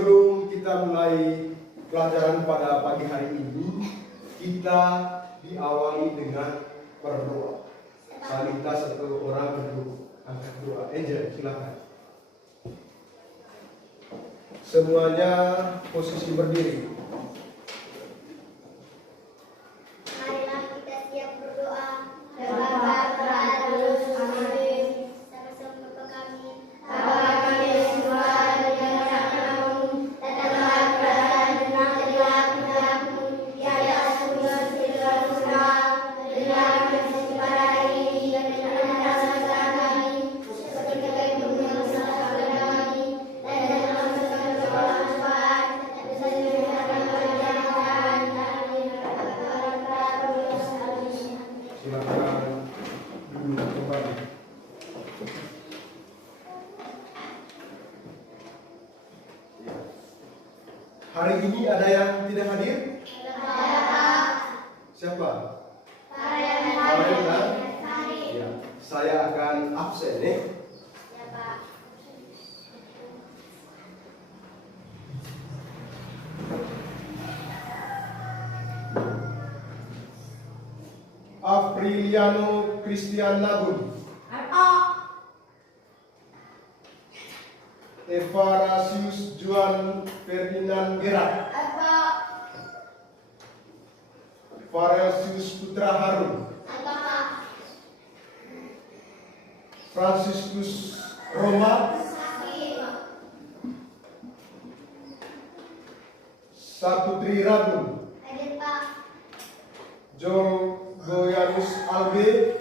Sebelum kita mulai pelajaran pada pagi hari ini, kita diawali dengan berdoa. Saya minta satu orang angkat doa. Angel, silakan. Semuanya posisi berdiri. Marilah kita siap berdoa. Bapa teratus, amin. Sama-sama Bapa kami. Bapa kami semua dengan namamu, datanglah kerajaan-Mu, jadilah kehendakmu di atas bumi seperti di surga. Berilah kami pada hari ini dan ampunilah dosa kami, seperti kami mengampuni dosa kami. Dan janganlah masukkan ke dalam cobaan, tapi selamatkanlah dari yang jahat. Silakan duduk kembali. Hari ini ada yang tidak hadir? Siapa? Farel. Ya, saya akan absen nih. Apriliano Christian Nagun, Evarasius Juan Ferdinand Gerak, Farelsius Putra Harun, Franciscus Roma, Saputri Ragun, Goyanus Albe,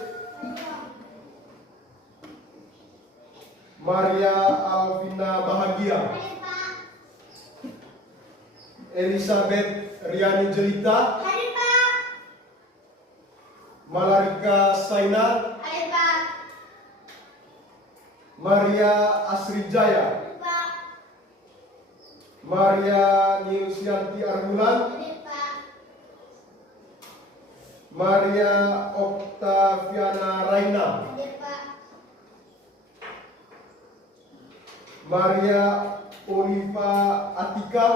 Maria Alvina Bahagia, Elizabeth Riani Jelita, Malarika Saina, Maria Asrijaya, Maria Niusianti Argulan, Maria Octaviana Raina, Maria Oliva Atika,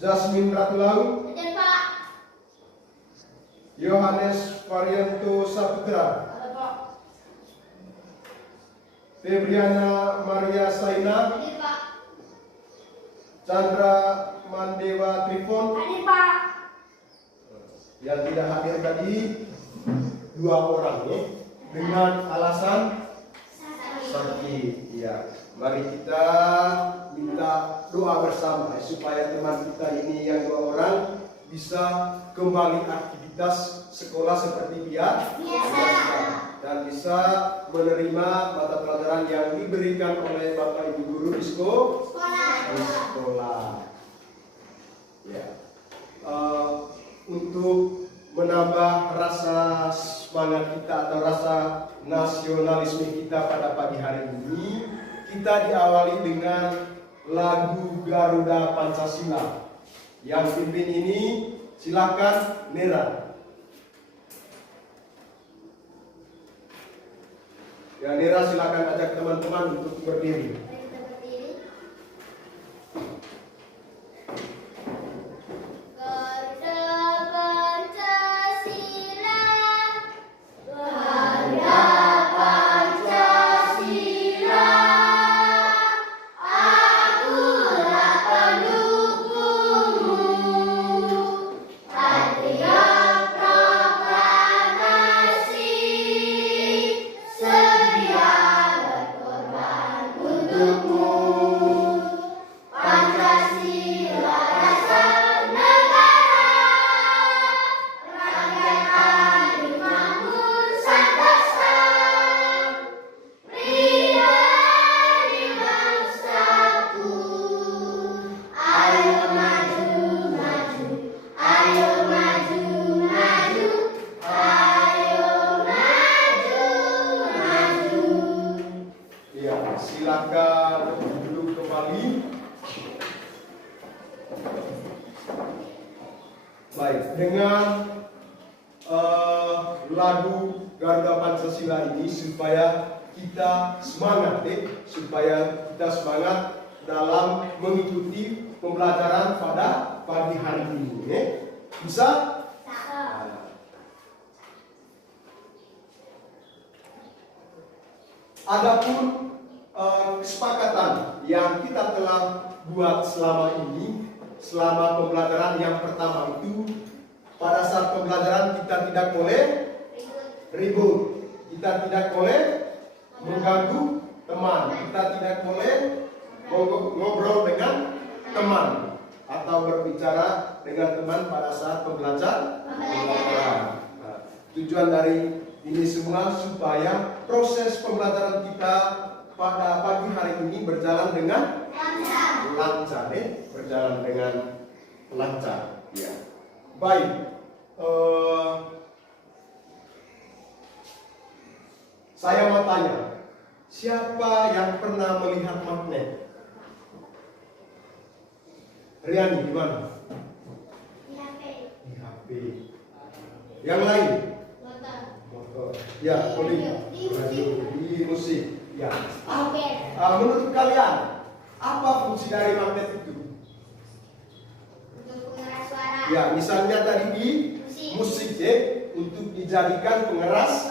Jasmine Ratulau, Yohanes Varianto Saputra, Febriana Maria Saina, Chandra Mandewa Trifon. Yang tidak hadir tadi 2 orang ya, dengan alasan sakit. Ya, mari kita minta doa bersama supaya teman kita ini yang 2 orang bisa kembali aktivitas sekolah seperti biasa dan bisa menerima mata pelajaran yang diberikan oleh Bapak Ibu guru di sekolah. Ya. Untuk menambah rasa semangat kita atau rasa nasionalisme kita pada pagi hari ini, kita diawali dengan lagu Garuda Pancasila. Yang pimpin ini silakan Nera. Ya, Nera silakan ajak teman-teman untuk berdiri. Silakan duduk kembali. Baik, dengan lagu Garuda Pancasila ini supaya kita semangat supaya kita semangat dalam mengikuti pembelajaran pada pagi hari ini. Bisa? Adapun kesepakatan yang kita telah buat selama ini, selama pembelajaran yang pertama itu, pada saat pembelajaran kita tidak boleh ribut, kita tidak boleh mengganggu teman, kita tidak boleh ngobrol dengan teman atau berbicara dengan teman pada saat pembelajaran. Nah, tujuan dari ini semua supaya proses pembelajaran kita pada pagi hari ini berjalan dengan lancar, berjalan dengan lancar. Ya. Baik, saya mau tanya, siapa yang pernah melihat magnet? Riani, di mana? Di HP. Di HP. Yang lain? Motor. Ya, boleh. Radio, di musik. Ya. Menurut kalian, apa fungsi dari magnet itu? Untuk pengeras suara. Ya, misalnya tadi di musik ya, untuk dijadikan pengeras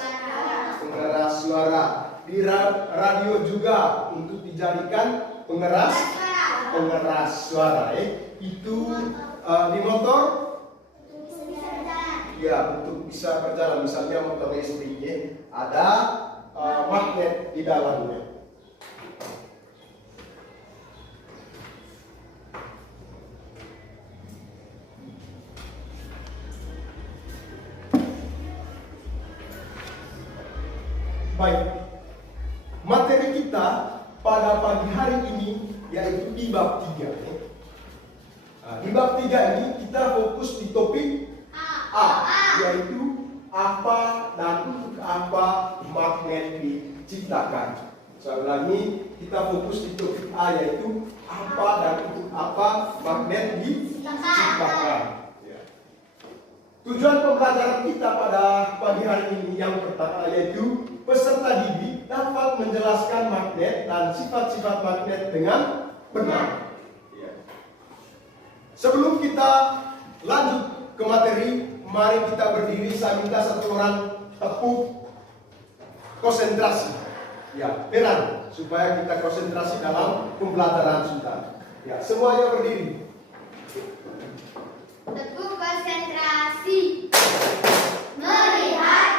suara. Di radio juga untuk dijadikan pengeras suara. Itu di motor. Ya, untuk bisa berjalan, misalnya motor listrik ya, ada magnet di dalamnya. Baik, materi kita pada pagi hari ini yaitu di bab 3. Di bab 3 ini kita fokus di topik A, yaitu apa dan untuk apa magnet diciptakan. Saya ulangi, kita fokus di topik A, yaitu apa dan untuk apa magnet diciptakan. Ya. Tujuan pembelajaran kita pada pagi hari ini yang pertama yaitu peserta didik dapat menjelaskan magnet dan sifat-sifat magnet dengan benar. Ya. Sebelum kita lanjut ke materi, mari kita berdiri. Saya minta satu orang tepuk konsentrasi. Ya, benar, supaya kita konsentrasi dalam pembelajaran kita. Ya, semuanya berdiri. Teguh konsentrasi. Melihat,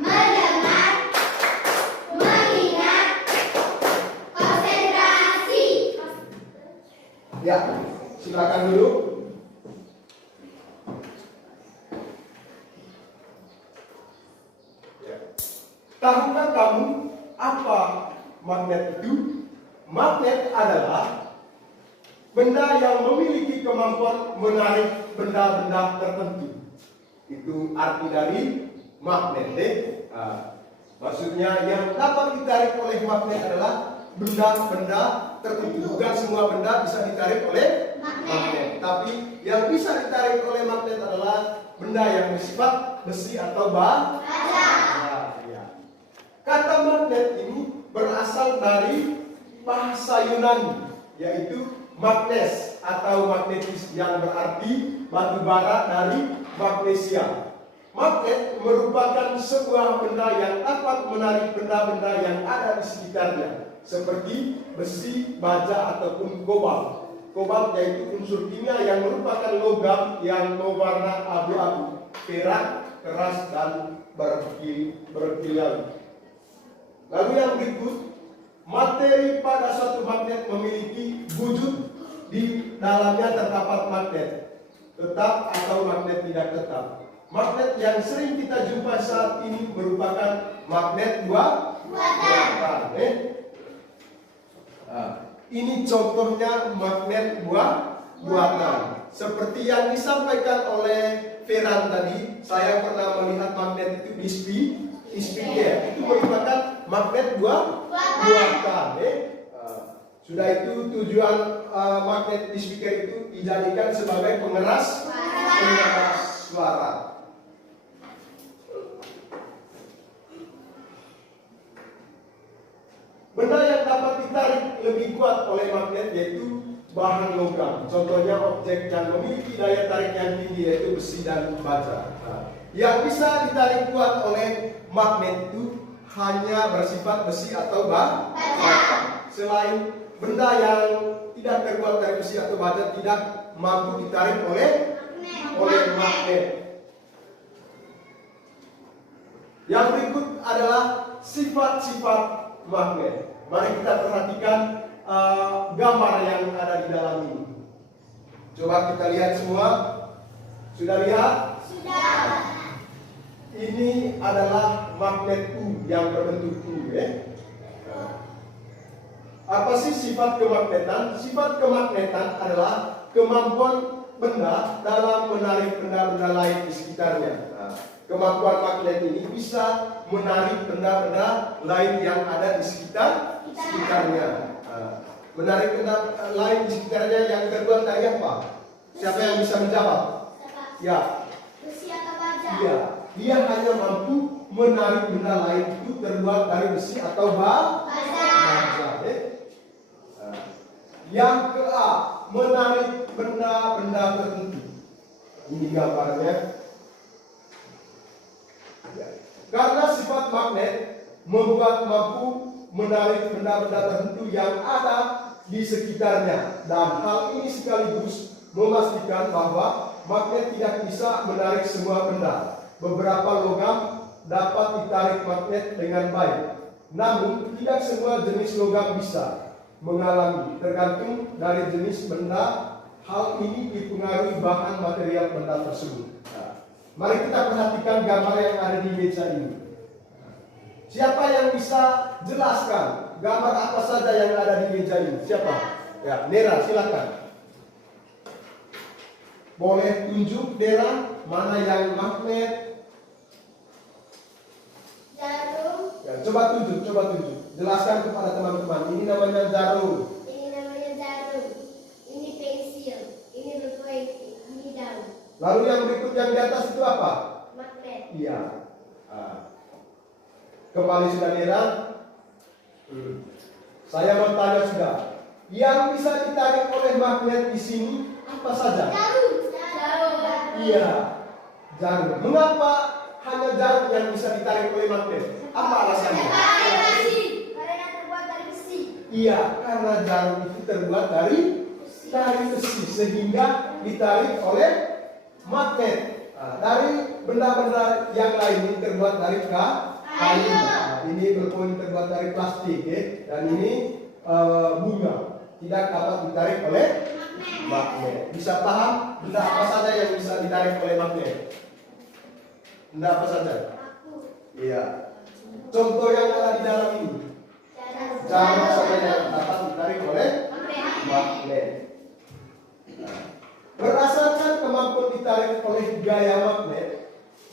mendengar, mengingat, konsentrasi. Ya, silakan dulu. Tahukah kamu apa magnet itu? Magnet adalah benda yang memiliki kemampuan menarik benda-benda tertentu. Itu arti dari magnet. Maksudnya yang dapat ditarik oleh magnet adalah benda-benda tertentu. Bukan semua benda bisa ditarik oleh magnet. Tapi yang bisa ditarik oleh magnet adalah benda yang bersifat besi atau baja. Kata magnet ini berasal dari bahasa Yunani, yaitu magnes atau magnetis, yang berarti batu bara dari magnesia. Magnet merupakan sebuah benda yang dapat menarik benda-benda yang ada di sekitarnya, seperti besi, baja, ataupun kobalt. Kobalt yaitu unsur kimia yang merupakan logam yang berwarna abu-abu, perak, keras, dan berkilau. Lalu yang berikut, materi pada suatu magnet memiliki wujud di dalamnya terdapat magnet tetap atau magnet tidak tetap. Magnet yang sering kita jumpa saat ini merupakan magnet buatan. Ini contohnya magnet buatan. Seperti yang disampaikan oleh Feran tadi, saya pernah melihat magnet itu di speaker. Itu merupakan magnet buatan. Sudah itu tujuan magnet di speaker itu dijadikan sebagai pengeras suara. Benda yang dapat ditarik lebih kuat oleh magnet yaitu bahan logam. Contohnya objek yang memiliki daya tarik yang tinggi yaitu besi dan baja. Nah, yang bisa ditarik kuat oleh magnet itu hanya bersifat besi atau baja. Selain benda yang tidak terbuat dari besi atau baja tidak mampu ditarik oleh magnet. Yang berikut adalah sifat-sifat magnet. Mari kita perhatikan gambar yang ada di dalam ini. Coba kita lihat semua. Sudah lihat? Sudah. Ini adalah magnet U yang berbentuk U, ya. Apa sih sifat kemagnetan? Sifat kemagnetan adalah kemampuan benda dalam menarik benda-benda lain di sekitarnya. Nah, kemampuan magnet ini bisa menarik benda-benda lain yang ada di sekitarnya. Nah, menarik benda lain di sekitarnya yang terbuat dari apa? Siapa yang bisa menjawab? Ya. Besi atau baja? Iya. Dia hanya mampu menarik benda lain itu terbuat dari besi atau baja. Yang ke A, menarik benda-benda tertentu. Ini gambarnya. Karena sifat magnet membuat mampu menarik benda-benda tertentu yang ada di sekitarnya, dan hal ini sekaligus memastikan bahwa magnet tidak bisa menarik semua benda. Beberapa logam dapat ditarik magnet dengan baik, namun tidak semua jenis logam bisa mengalami, tergantung dari jenis benda. Hal ini dipengaruhi bahan material benda tersebut. Nah, mari kita perhatikan gambar yang ada di meja ini. Siapa yang bisa jelaskan gambar apa saja yang ada di meja ini? Siapa? Ya, Nera, silakan. Boleh tunjuk, Nera, mana yang magnet? Jarum. Ya, coba tunjuk. Jelaskan kepada teman-teman. Ini namanya jarum. Ini namanya jarum. Ini pensil. Ini reflektif. Ini daun. Lalu yang berikut yang di atas itu apa? Magnet. Iya. Kembali sudah, Nera. Saya mau tanya sudah. Yang bisa ditarik oleh magnet di sini apa saja? Jarum. Iya, jarum. Mengapa hanya jarum yang bisa ditarik oleh magnet? Apa alasannya? Karena terbuat dari besi. Iya, karena jarum itu terbuat dari besi sehingga ditarik oleh magnet. Nah, dari benda-benda yang lain ini terbuat dari kayu. Nah, ini berpoin terbuat dari plastik, ya. Dan ini bunga tidak dapat ditarik oleh magnet. Bisa paham benda apa saja yang bisa ditarik oleh magnet? Benda apa saja? Iya. Contoh yang ada di dalam ini. Jarum saja yang dapat ditarik oleh magnet. Nah, berdasarkan kemampuan ditarik oleh gaya magnet,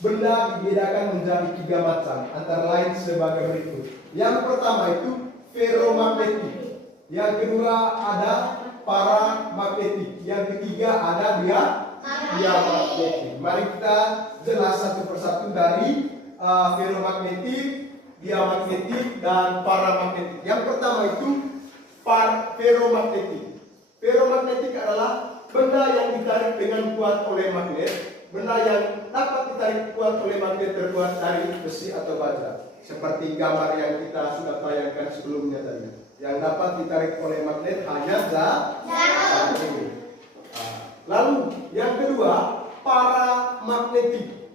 benda dibedakan menjadi 3 macam, antara lain sebagai berikut. Yang pertama itu ferromagnetik. Yang kedua ada paramagnetik. Yang ketiga ada diamagnetik. Mari kita jelas satu persatu dari ferromagnetik, diamagnetik, dan paramagnetik. Yang pertama itu ferromagnetik. Ferromagnetik adalah benda yang ditarik dengan kuat oleh magnet. Benda yang dapat ditarik kuat oleh magnet terbuat dari besi atau baja. Seperti gambar yang kita sudah tayangkan sebelumnya tadi. Yang dapat ditarik oleh magnet hanya jarum. Lalu yang kedua, paramagnetik.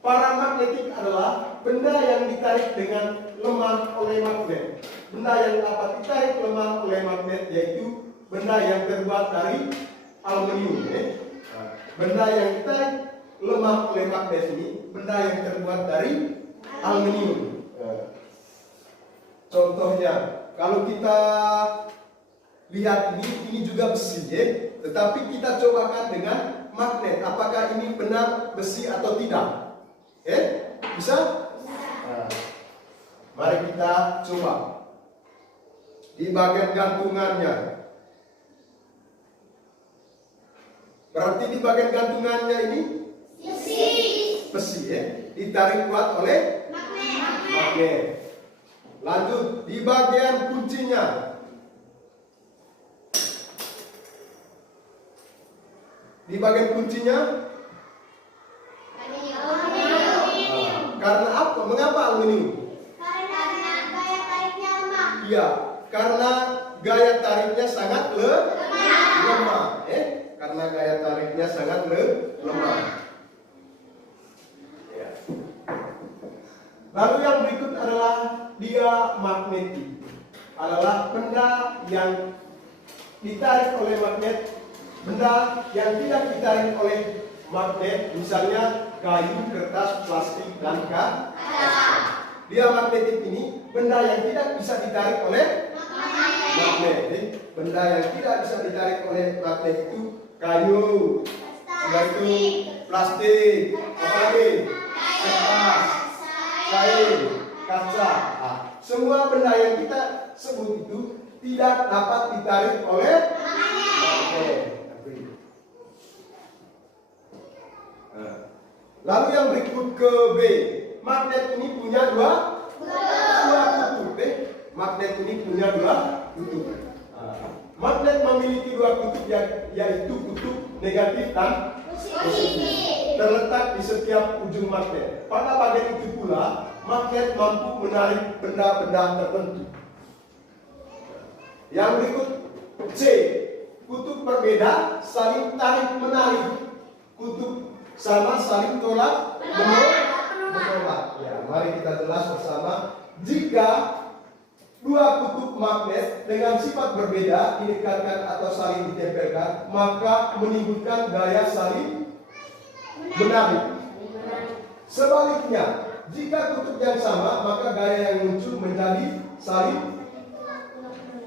Paramagnetik adalah benda yang ditarik dengan lemah oleh magnet. Benda yang dapat ditarik lemah oleh magnet yaitu benda yang terbuat dari aluminium. Benda yang ditarik lemah oleh magnet ini benda yang terbuat dari aluminium. Contohnya, kalau kita lihat ini juga besi, ya. Tetapi kita cobakan dengan magnet. Apakah ini benar besi atau tidak? Bisa? Nah, mari kita coba. Di bagian gantungannya. Berarti di bagian gantungannya ini besi, ya. Ditarik kuat oleh magnet. Lanjut di bagian kuncinya. Di bagian kuncinya. Karena apa? Mengapa aluminium? Karena gaya tariknya lemah. Iya, karena gaya tariknya sangat lemah. Karena gaya tariknya sangat lemah. Ya. Lalu yang berikut adalah dia magnetik. Adalah benda yang ditarik oleh magnet, benda yang tidak ditarik oleh magnet, misalnya kayu, kertas, plastik, dan kaca. Dia magnetik ini benda yang tidak bisa ditarik oleh magnet. Benda yang tidak bisa ditarik oleh magnet itu kayu, yaitu plastik, apalagi kertas, kain, kaca. Nah, semua benda yang kita sebut itu tidak dapat ditarik oleh magnet. Lalu yang berikut ke B. Magnet ini punya dua kutub. Magnet ini punya dua kutub. Magnet memiliki dua kutub, yaitu kutub negatif dan positif. Terletak di setiap ujung magnet. Pada bagian itu pula, magnet mampu menarik benda-benda tertentu. Yang berikut C. Kutub berbeda saling tarik menarik. Kutub sama saling tolak menolak. Ya, mari kita jelas bersama. Jika dua kutub magnet dengan sifat berbeda didekatkan atau saling ditempelkan, maka menimbulkan gaya saling menarik. Sebaliknya, jika kutub yang sama, maka gaya yang muncul menjadi saling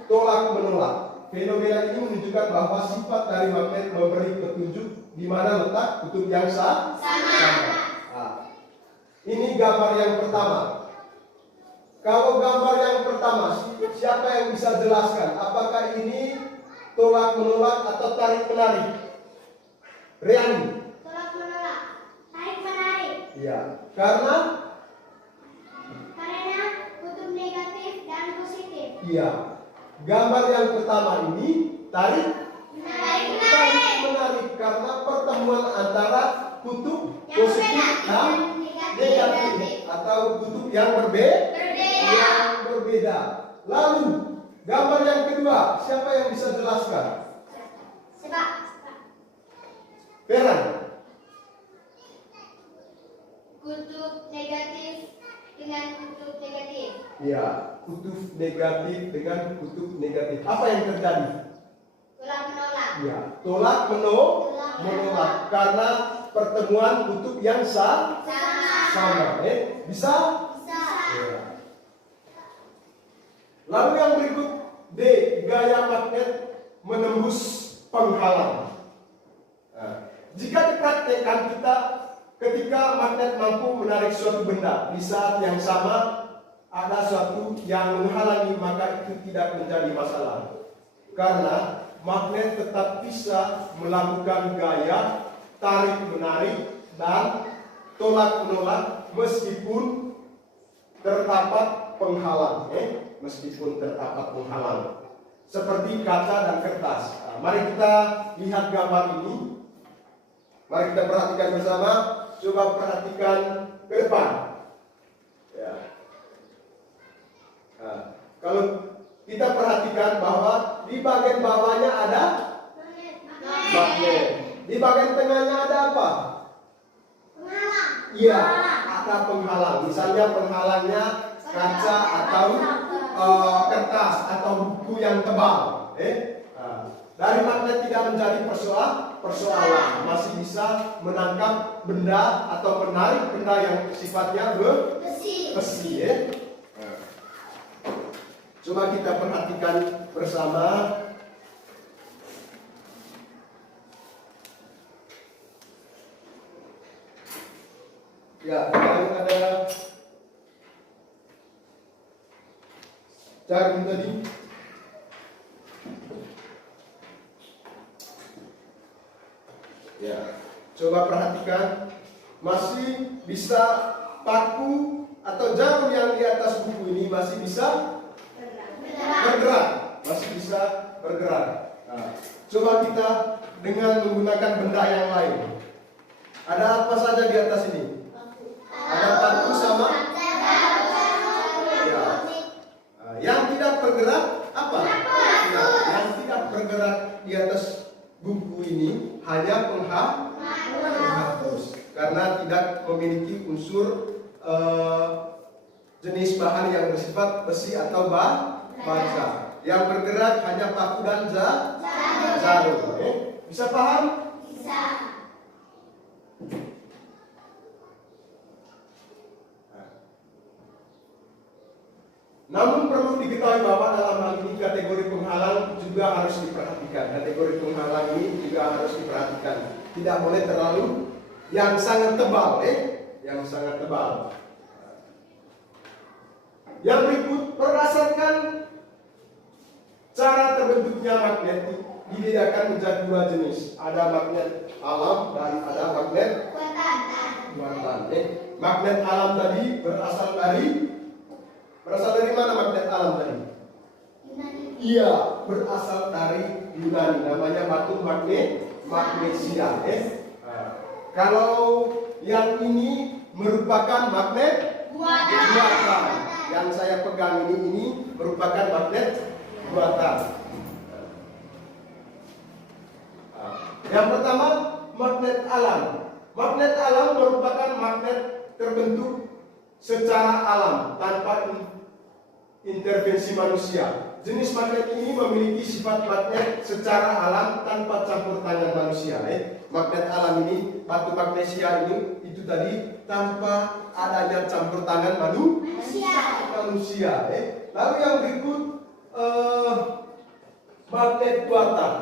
tolak menolak. Fenomena ini menunjukkan bahwa sifat dari magnet memberi petunjuk di mana letak kutub yang sama. Nah, ini gambar yang pertama. Kalau gambar yang pertama, siapa yang bisa jelaskan? Apakah ini tolak menolak atau tarik menarik? Riani. Tolak menolak, tarik menarik. Iya. Karena kutub negatif dan positif. iya. Gambar yang pertama ini tarik menarik karena pertemuan antara kutub positif dan negatif atau kutub yang berbeda. Lalu gambar yang kedua, siapa yang bisa jelaskan? Peran. Kutub negatif dengan kutub negatif. Ya, kutub negatif dengan kutub negatif. Apa yang terjadi? Tolak menolak. Ya, tolak menolak karena pertemuan kutub yang sama. Bisa? Ya. Lalu yang berikut D, gaya magnet menembus penghalang. Nah, jika dipraktekkan ketika magnet mampu menarik suatu benda di saat yang sama ada suatu yang menghalangi, maka itu tidak menjadi masalah karena magnet tetap bisa melakukan gaya tarik menarik dan tolak menolak meskipun terdapat penghalang. Seperti kaca dan kertas. Nah, mari kita lihat gambar ini. Mari kita perhatikan bersama. Coba perhatikan ke depan. Ya. Nah, kalau kita perhatikan bahwa di bagian bawahnya ada magnet. Di bagian tengahnya ada apa? Penghalang. Iya, ada penghalang. Misalnya penghalangnya kaca atau kertas atau buku yang tebal. Dari magnet tidak menjadi persoalan, masih bisa menangkap benda atau menarik benda yang sifatnya besi. Coba kita perhatikan bersama. Ya, sekarang ada jarum tadi. Ya, coba perhatikan, masih bisa paku atau jarum yang di atas buku ini masih bisa bergerak, masih bisa bergerak. Nah, coba kita dengan menggunakan benda yang lain. Ada apa saja di atas ini? Ada paku sama ya. Nah, yang tidak bergerak apa? Ya, yang tidak bergerak di atas buku ini hanya penghapus karena tidak memiliki unsur jenis bahan yang bersifat besi atau baja. Yang bergerak hanya paku dan jarum. Bisa paham? Bisa. Namun perlu diketahui bahwa dalam hal ini kategori penghalang juga harus diperhatikan. Kategori penghalang ini juga harus diperhatikan. Tidak boleh terlalu yang sangat tebal, yang sangat tebal. Yang berikut berdasarkan cara terbentuknya magnet dibedakan menjadi dua jenis. Ada magnet alam dan ada magnet buatan. Magnet alam tadi berasal dari mana magnet alam tadi? Iya, berasal dari Yunani. Namanya batu magnesia. Kalau yang ini merupakan magnet buatan. Yang saya pegang ini merupakan magnet buatan. Yang pertama, magnet alam. Magnet alam merupakan magnet terbentuk secara alam tanpa intervensi manusia. Jenis magnet ini memiliki sifat magnet secara alam tanpa campur tangan manusia. Magnet alam ini, batu magnesia ini, itu tadi tanpa adanya campur tangan manusia. Lalu yang berikut magnet buatan.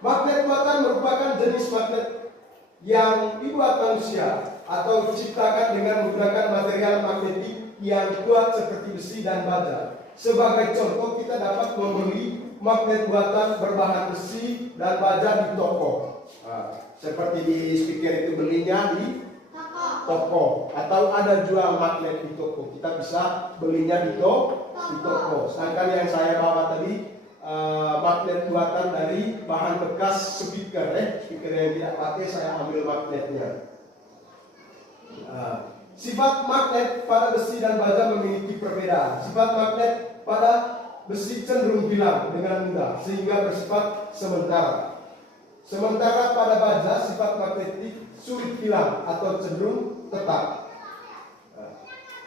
Magnet buatan merupakan jenis magnet yang dibuat manusia atau diciptakan dengan menggunakan material magnetik yang kuat seperti besi dan baja. Sebagai contoh, kita dapat membeli magnet buatan berbahan besi dan baja di toko. Seperti di speaker itu belinya di toko, atau ada jual magnet di toko. Kita bisa belinya di toko. Sedangkan yang saya bawa tadi magnet buatan dari bahan bekas speaker. Speaker yang tidak pakai saya ambil magnetnya. Sifat magnet pada besi dan baja memiliki perbedaan. Sifat magnet pada besi cenderung hilang dengan mudah sehingga bersifat sementara. Sementara pada baja sifat magnetik sulit hilang atau cenderung tetap.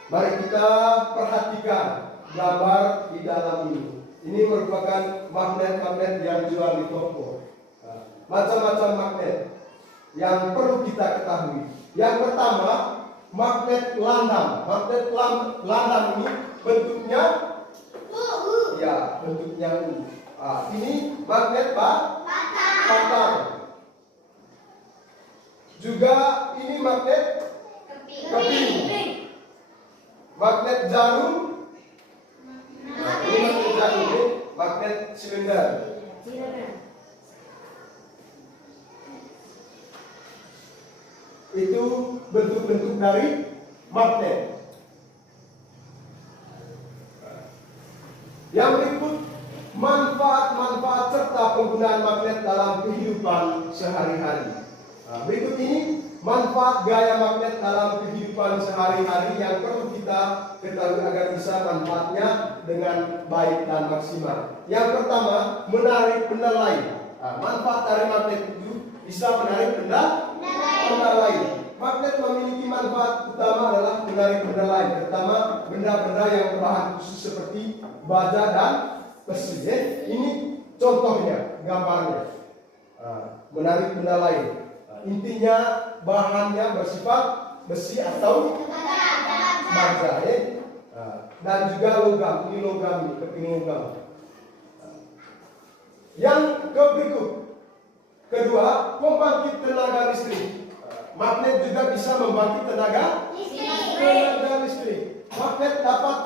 Mari kita perhatikan gambar di dalam ini. Ini merupakan magnet-magnet yang jual di toko. Macam-macam magnet yang perlu kita ketahui. Yang pertama, magnet landam. Magnet landam ini bentuknya bentuknya U. Ini magnet batang. Juga ini magnet keping. Magnet jarum. Ini magnet jarum, magnet silinder. Itu bentuk-bentuk dari magnet. Yang berikut manfaat-manfaat serta penggunaan magnet dalam kehidupan sehari-hari. Berikut ini manfaat gaya magnet dalam kehidupan sehari-hari yang perlu kita ketahui agar bisa manfaatnya dengan baik dan maksimal. Yang pertama, menarik benda lain. Manfaat dari magnet itu bisa menarik benda lain. Magnet memiliki manfaat utama adalah menarik benda lain, terutama benda-benda yang berbahan khusus seperti baja dan besi. Ini contohnya, gambarnya. Menarik benda lain. Intinya bahannya bersifat besi atau baja, dan juga logam. Ini logam, keping logam. Yang berikut, kedua, pembangkit tenaga listrik. Magnet juga bisa membangkit tenaga listrik. Magnet dapat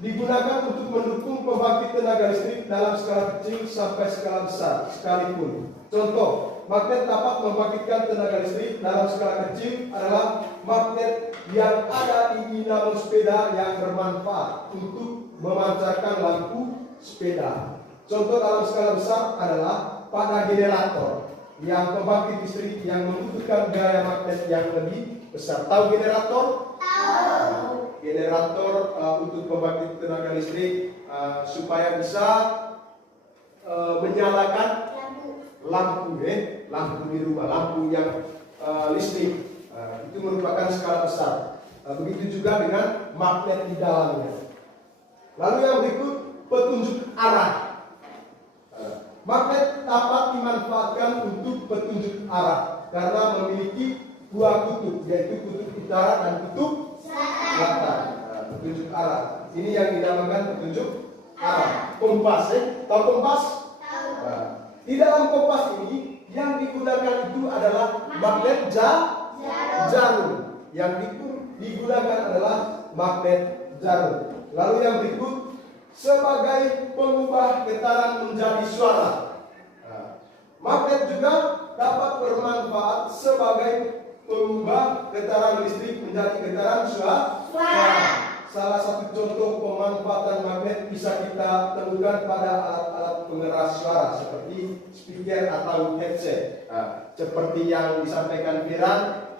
digunakan untuk mendukung pembangkit tenaga listrik dalam skala kecil sampai skala besar sekalipun. Contoh, magnet dapat membangkitkan tenaga listrik dalam skala kecil adalah magnet yang ada di dinamo sepeda yang bermanfaat untuk memancarkan lampu sepeda. Contoh dalam skala besar adalah pada generator yang pembangkit listrik yang membutuhkan gaya magnet yang lebih besar. Tahu generator? Tahu. Generator untuk pembangkit tenaga listrik supaya bisa menyalakan lampu di rumah, lampu yang listrik. Itu merupakan skala besar. Begitu juga dengan magnet di dalamnya. Lalu yang berikut, petunjuk arah. Magnet dapat dimanfaatkan untuk petunjuk arah karena memiliki dua kutub, yaitu kutub utara dan kutub selatan. Petunjuk arah. Ini yang dinamakan petunjuk arah. Kompas, tahu kompas? Tahu. Di dalam kompas ini yang digunakan itu adalah magnet jarum. Yang digunakan adalah magnet jarum. Lalu yang berikut, sebagai pengubah getaran menjadi suara. Magnet juga dapat bermanfaat sebagai pengubah getaran listrik menjadi getaran suara. Salah satu contoh pemanfaatan magnet bisa kita temukan pada alat-alat pengeras suara seperti speaker atau headset. Seperti yang disampaikan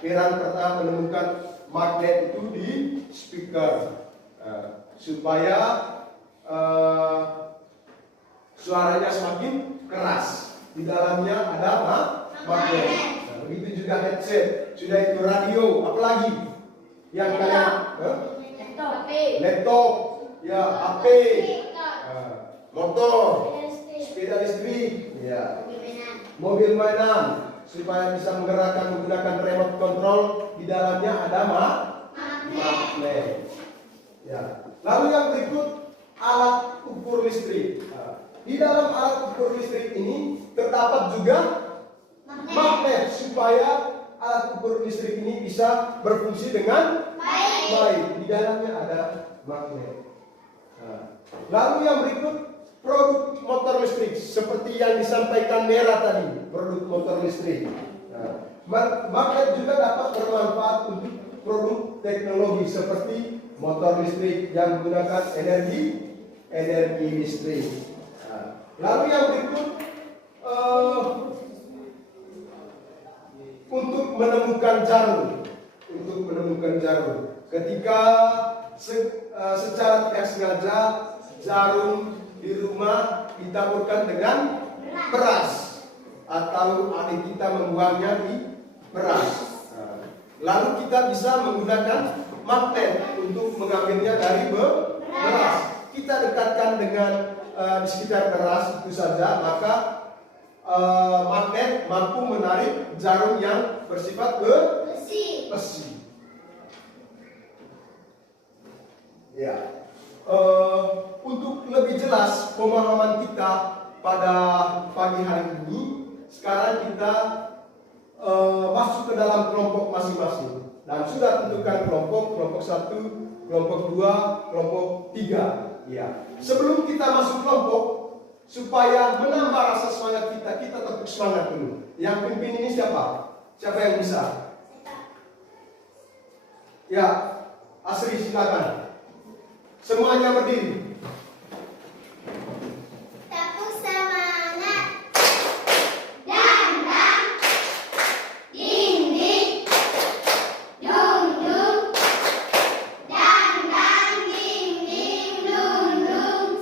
Firan pernah menemukan magnet itu di speaker supaya suaranya semakin keras. Di dalamnya ada magnet. Begitu juga headset, sudah itu radio, apalagi yang kalian laptop, ya HP, motor, sepeda listrik, ya, mobil mainan, supaya bisa menggunakan remote control. Di dalamnya ada magnet. Ya. Lalu yang berikut, alat ukur listrik. Di dalam alat ukur listrik ini terdapat juga magnet supaya alat ukur listrik ini bisa berfungsi dengan baik. Di dalamnya ada magnet. Lalu yang berikut, produk motor listrik seperti yang disampaikan Nera tadi, produk motor listrik. Magnet juga dapat bermanfaat untuk produk teknologi seperti motor listrik yang menggunakan energi listrik. Lalu yang berikut, untuk menemukan jarum. Ketika secara tidak sengaja jarum di rumah ditaburkan dengan beras atau adik kita membuangnya di beras. Lalu kita bisa menggunakan magnet untuk mengambilnya dari beras. Kita dekatkan dengan di sekitar beras itu saja, maka magnet mampu menarik jarum yang bersifat besi. Ya. Untuk lebih jelas pemahaman kita pada pagi hari ini, sekarang kita masuk ke dalam kelompok masing-masing. Dan sudah tentukan kelompok 1, kelompok 2, kelompok 3. Ya. Sebelum kita masuk kelompok, supaya menambah rasa semangat kita tepuk semangat dulu. Yang pimpin ini siapa? Siapa yang bisa? Ya, Asri silakan. Semuanya berdiri. Tepuk semangat. Dandang, ding ding, dung dung. Dandang, ding ding, dung dung.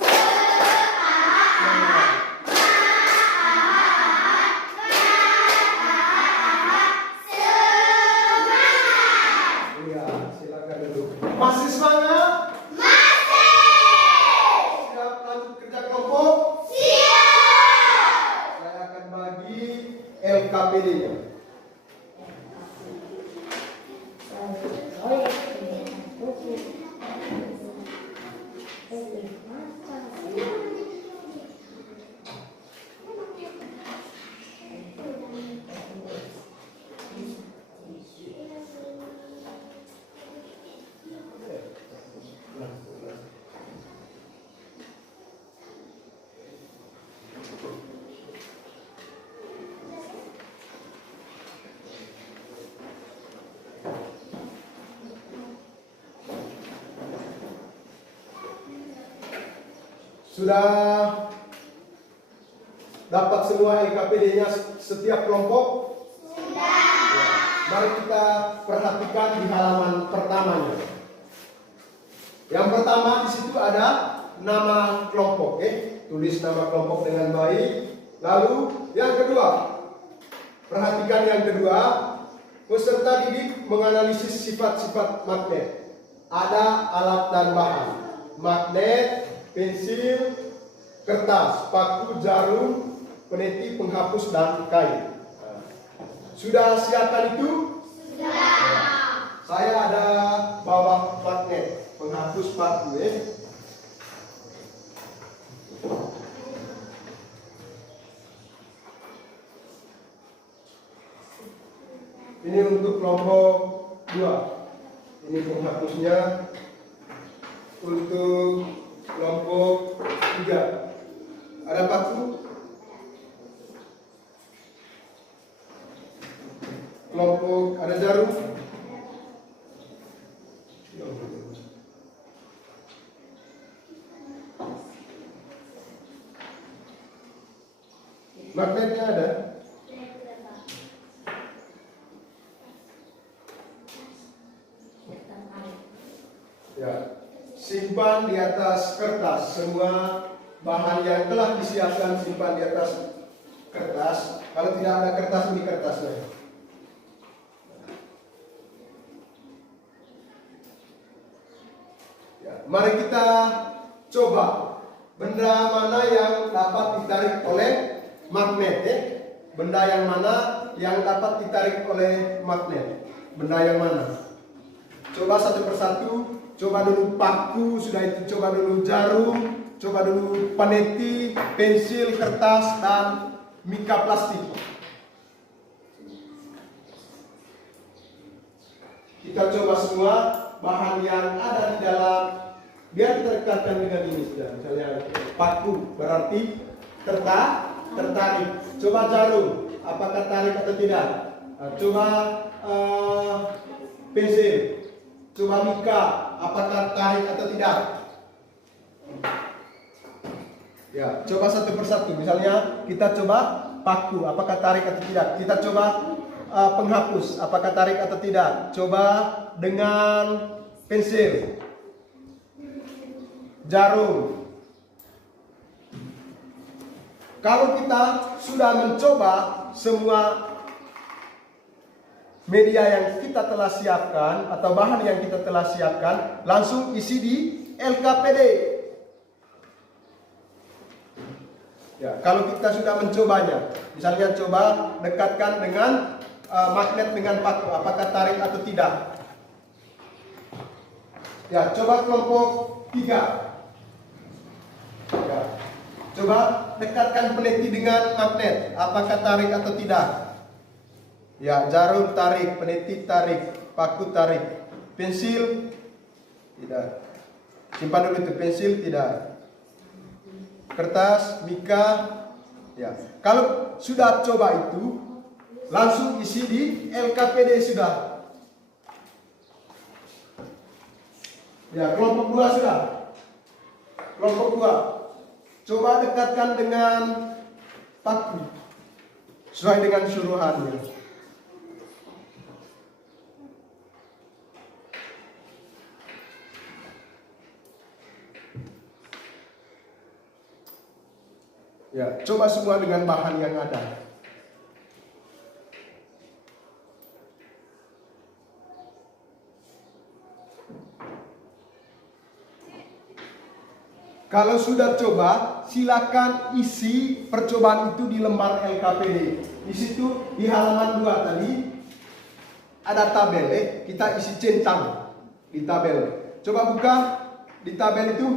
Iya, silakan dulu. Masih semangat? LKPD-nya. Sudah dapat semua LKPD-nya setiap kelompok? Mari kita perhatikan di halaman pertamanya. Yang pertama di situ ada nama kelompok, tulis nama kelompok dengan baik. Lalu yang kedua, perhatikan yang kedua, peserta didik menganalisis sifat-sifat magnet. Ada alat dan bahan, magnet, pensil, kertas, paku, jarum, peniti, penghapus, dan kain. Sudah siapkan itu? Sudah. Saya ada bawa magnet, penghapus paku, Ini untuk kelompok 2. Ini penghapusnya. Untuk kelompok 3. Ada paku? Kelompok ada jarum? Magnetnya ada? Ya. Simpan di atas kertas semua bahan yang telah disiapkan, simpan di atas kertas. Kalau tidak ada kertas, ini kertasnya. Ya, mari kita coba benda mana yang dapat ditarik oleh magnet, Benda yang mana yang dapat ditarik oleh magnet? Benda yang mana? Coba satu persatu. Coba dulu paku, sudah itu coba dulu jarum, coba dulu peniti, pensil, kertas, dan mika plastik. Kita coba semua bahan yang ada di dalam, biar kita dekatkan dengan ini sudah. Misalnya paku berarti tertarik. Coba jarum, apakah tarik atau tidak? Coba pensil. Coba mika, apakah tarik atau tidak? Ya, coba satu persatu. Misalnya kita coba paku, apakah tarik atau tidak? Kita coba penghapus, apakah tarik atau tidak? Coba dengan pensil, jarum. Kalau kita sudah mencoba semua media yang kita telah siapkan atau bahan yang kita telah siapkan, langsung isi di LKPD. Ya, kalau kita sudah mencobanya, misalnya coba dekatkan dengan magnet dengan paku, apakah tarik atau tidak? Ya, coba kelompok 3. Ya, coba dekatkan peniti dengan magnet, apakah tarik atau tidak? Ya, jarum tarik, peniti tarik, paku tarik, pensil tidak. Simpan dulu itu pensil tidak. Kertas, mika, ya. Kalau sudah coba itu, langsung isi di LKPD sudah. Ya, kelompok 2 sudah. Kelompok 2. Coba dekatkan dengan paku sesuai dengan suruhannya. Ya, coba semua dengan bahan yang ada. Kalau sudah coba, silakan isi percobaan itu di lembar LKPD. Di situ di halaman 2 tadi ada tabel, kita isi centang di tabel. Coba buka di tabel itu.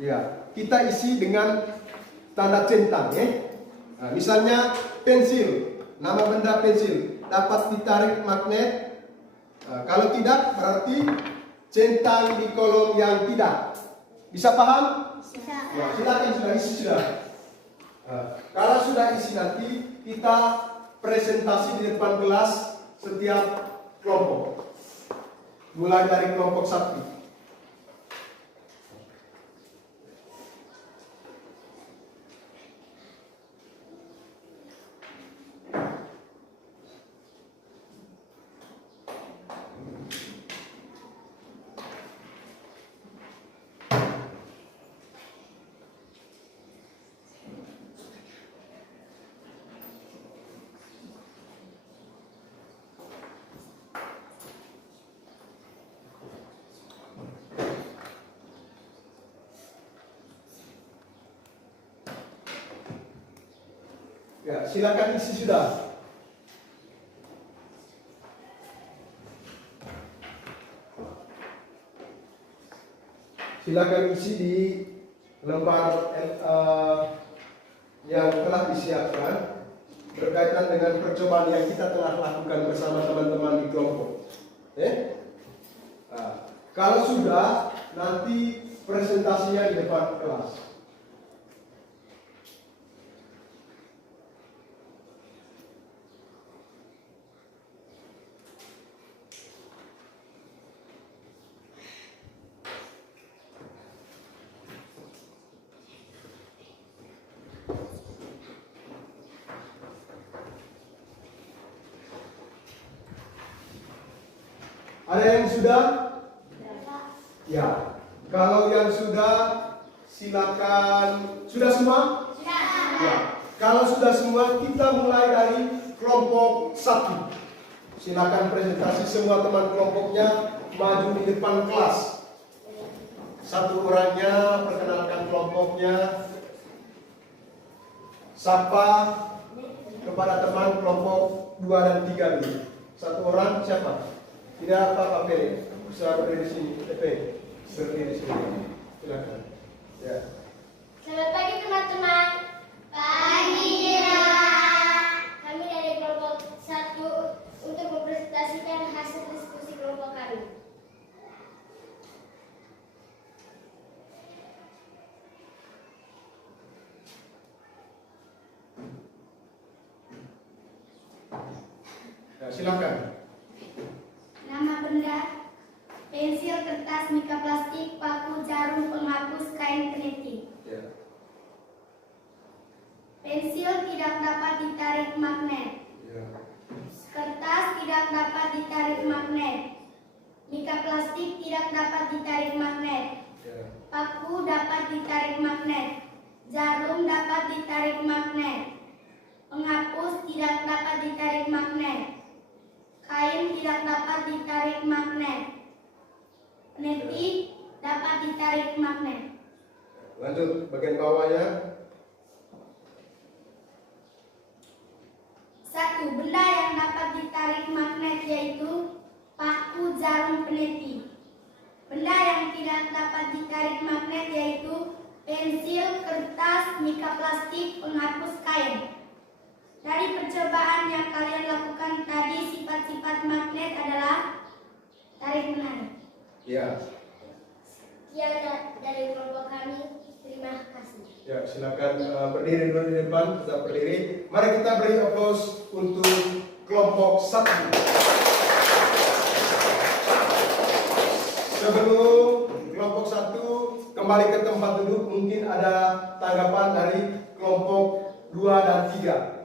Ya, kita isi dengan tanda centang, Nah, misalnya pensil, nama benda pensil dapat ditarik magnet. Nah, kalau tidak berarti centang di kolom yang tidak. Bisa paham? Bisa. Ya, silakan sudah isi sudah. Nah, kalau sudah isi nanti kita presentasi di depan kelas setiap kelompok. Mulai dari kelompok 1. Ya, silakan isi sudah. Silakan isi di lembar yang telah disiapkan berkaitan dengan percobaan yang kita telah lakukan bersama teman-teman di kelompok. Nah, kalau sudah, nanti presentasinya di depan kelas. Ada yang sudah? Ya. Kalau yang sudah, silakan. Sudah semua? Sudah. Ya. Kalau sudah semua, kita mulai dari kelompok 1. Silakan presentasi semua teman kelompoknya maju di depan kelas. Satu orangnya perkenalkan kelompoknya. Sapa kepada teman kelompok 2 dan 3 ini. Satu orang siapa? Tidak apa-apa, bisa berdiri di sini. Berdiri di sini. Silakan. Ya. Selamat pagi teman-teman. Pagi. Kami dari kelompok 1 untuk mempresentasikan hasil diskusi kelompok kami. Ya, silakan. Nama benda: pensil, kertas, mika plastik, paku, jarum, penghapus, kain, peniti. Ya. Pensil tidak dapat ditarik magnet. Ya. Kertas tidak dapat ditarik magnet. Mika plastik tidak dapat ditarik magnet. Ya. Paku dapat ditarik magnet. Jarum dapat ditarik magnet. Penghapus tidak dapat ditarik magnet. Kain tidak dapat ditarik magnet. Peniti dapat ditarik magnet. Lanjut bagian bawahnya. 1. Benda yang dapat ditarik magnet yaitu paku, jarum, peniti. Benda yang tidak dapat ditarik magnet yaitu pensil, kertas, mika plastik, penghapus, kain. Dari percobaan yang kalian lakukan tadi, sifat-sifat magnet adalah tarik menarik. Ya. Sekian dari kelompok kami. Terima kasih. Ya, silakan berdiri dulu di depan, tetap berdiri. Mari kita beri aplaus untuk kelompok 1. Sebelum kelompok 1 kembali ke tempat duduk, mungkin ada tanggapan dari kelompok 2 dan 3.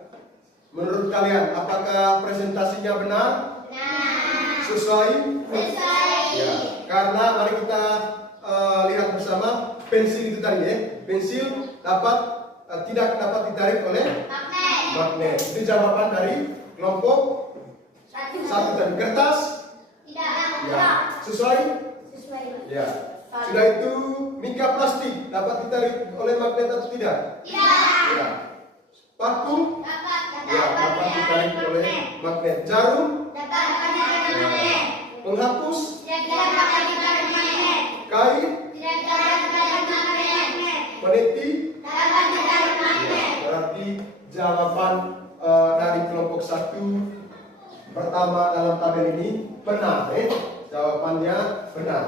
Menurut kalian, apakah presentasinya benar? Benar. Sesuai? Sesuai. Ya, karena mari kita lihat bersama pensil itu tadi ya. Pensil tidak dapat ditarik oleh magnet. Itu jawaban dari kelompok 1 tadi. Kertas? Tidak. Ya. Sesuai? Sesuai. Ya. Sudah itu mika plastik dapat ditarik oleh magnet atau tidak? Tidak. Ya. Paku? Dapat. Ya, dapat ditarik oleh magnet. Jarum? Dapat ditarik magnet. Penghapus? Tidak dapat ditarik magnet. Kain? Tidak dapat ditarik magnet. Peniti? Dapat ditarik magnet. Berarti jawaban dari kelompok 1 pertama dalam tabel ini benar. Jawabannya benar.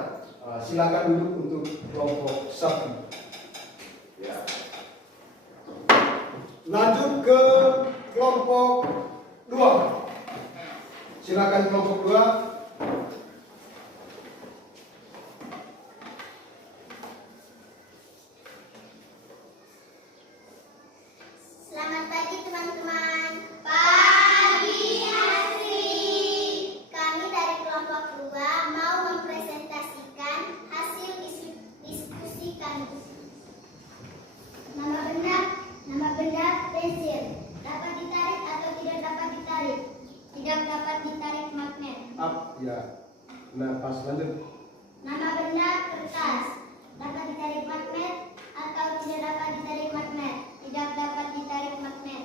Silakan duduk untuk kelompok 1. Ya. Lanjut ke kelompok 2. Silakan kelompok 2. Selamat pagi teman-teman. Pagi Asri. Kami dari kelompok 2 mau mempresentasikan hasil diskusi kami. Nama benda pensil. Dapat ditarik atau tidak dapat ditarik? Tidak dapat ditarik magnet. Up, ya. Nah, pas lanjut. Nama benda kertas. Dapat ditarik magnet atau tidak dapat ditarik magnet? Tidak dapat ditarik magnet.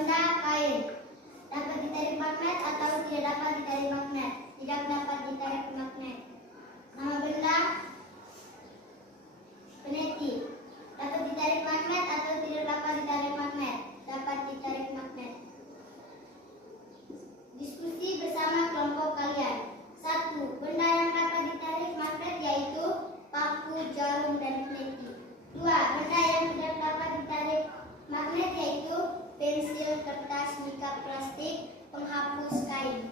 benda kain. Dapat ditarik magnet atau tidak dapat ditarik magnet. Tidak dapat ditarik magnet. Nama benda peneti. Dapat ditarik magnet atau tidak dapat ditarik magnet. Dapat ditarik magnet. Diskusi bersama kelompok kalian. 1. Benda yang dapat ditarik magnet yaitu paku, jarum, dan peneti. 2. Benda yang tidak dapat ditarik magnet yaitu pensil, kertas, mika plastik, penghapus kain.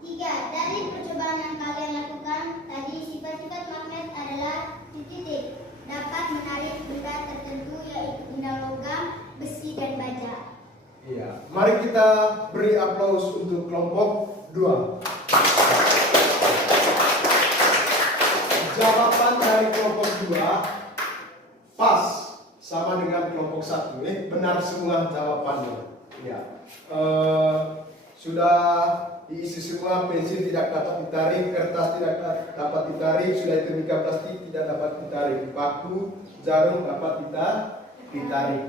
3. Dari percobaan yang kalian lakukan tadi, sifat-sifat magnet adalah titik dapat menarik benda tertentu yaitu benda logam, besi, dan baja. Iya, mari kita beri aplaus untuk kelompok 2. Jawaban dari kelompok 2 pas sama dengan kelompok 1. Benar semua jawabannya. Ya. Sudah diisi semua, pensil tidak dapat ditarik, kertas tidak dapat ditarik, sudah itu mika plastik tidak dapat ditarik, paku, jarum dapat ditarik.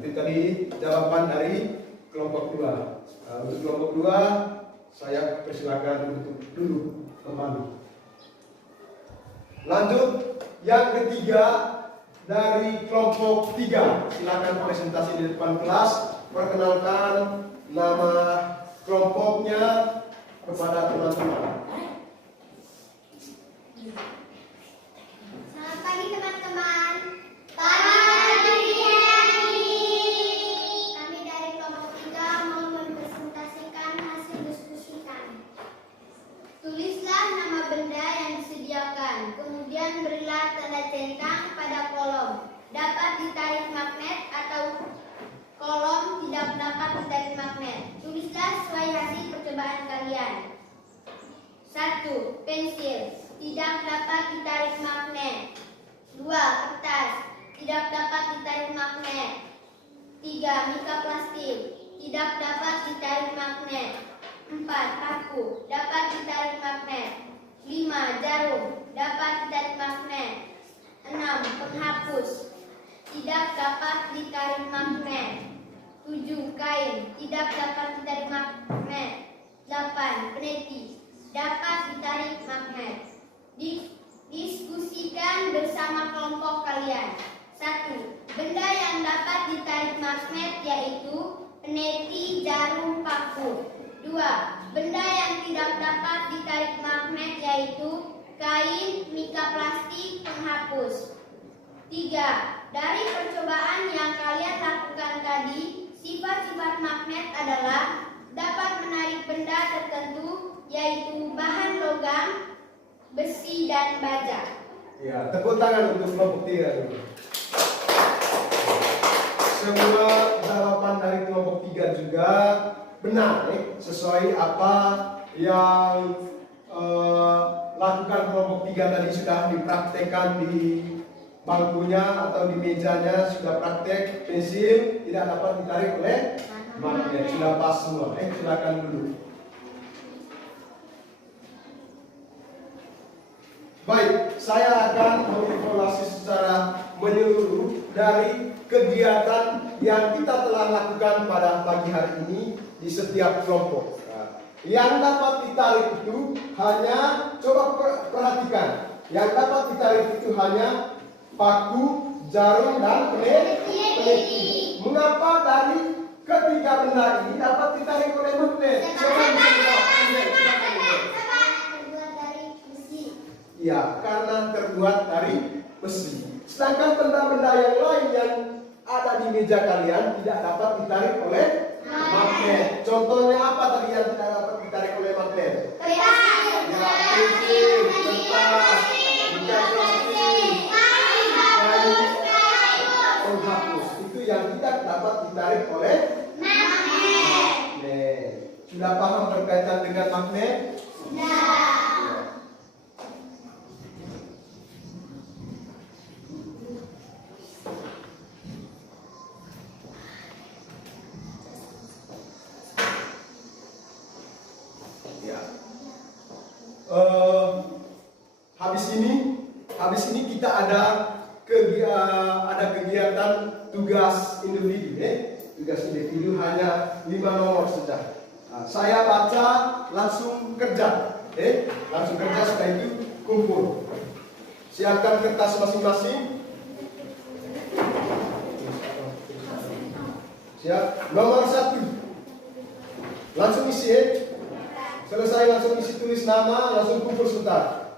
Itu tadi jawaban dari kelompok 2. Untuk kelompok 2 saya persilakan untuk duduk kembali. Lanjut yang ketiga dari kelompok 3. Silakan presentasi di depan kelas. Perkenalkan nama kelompoknya kepada teman-teman. Selamat pagi teman-teman. Pagi. Kami dari kelompok 3 mau mempresentasikan hasil diskusi kami. Tulislah nama benda yang disediakan, kemudian berilah tanda centang pada kolom. Dapat ditarik magnet atau kolom tidak dapat ditarik magnet. Tulislah sesuai hasil percobaan kalian. 1. Pensil tidak dapat ditarik magnet. 2. Kertas tidak dapat ditarik magnet. 3. Mika plastik tidak dapat ditarik magnet. 4. Paku dapat ditarik magnet. 5. Jarum dapat ditarik magnet. 6. Penghapus tidak dapat ditarik magnet. 7. Kain tidak dapat ditarik magnet. 8. Peneti dapat ditarik magnet. Diskusikan bersama kelompok kalian. 1. Benda yang dapat ditarik magnet yaitu peneti, jarum, paku. 2. Benda yang tidak dapat ditarik magnet yaitu kain, mika plastik, penghapus. 3. Dari percobaan yang kalian lakukan tadi, sifat-sifat magnet adalah dapat menarik benda tertentu yaitu bahan logam, besi, dan baja. Ya, tepuk tangan untuk kelompok 3 dulu. Semua jawaban dari kelompok 3 juga benar, sesuai apa yang lakukan kelompok 3 tadi sudah dipraktekkan di bangkunya atau di mejanya, sudah praktek. Pensil tidak dapat ditarik oleh magnet, sudah pas semua. Silakan dulu. Baik, saya akan mengevaluasi secara menyeluruh dari kegiatan yang kita telah lakukan pada pagi hari ini di setiap kelompok. Yang dapat ditarik itu hanya, coba perhatikan, yang dapat ditarik itu hanya paku, jarum, dan peneti. Mengapa dari ketiga benda ini dapat ditarik oleh magnet? Ya, karena terbuat dari besi. Sedangkan benda-benda yang lain yang ada di meja kalian tidak dapat ditarik oleh magnet. Contohnya apa tadi yang tidak dapat ditarik oleh magnet? Pensil, kertas, mika plastik, kain, penghapus. Itu yang tidak dapat ditarik oleh magnet. Sudah paham berkaitan dengan magnet? Habis ini kita ada kegiatan tugas individu. tugas individu hanya 5 nomor saja. Nah, saya baca langsung kerja, langsung kerja, setelah itu kumpul. Siapkan kertas masing-masing. Siap. Nomor 1, langsung isi. Selesai langsung isi, tulis nama, langsung kumpul sebentar.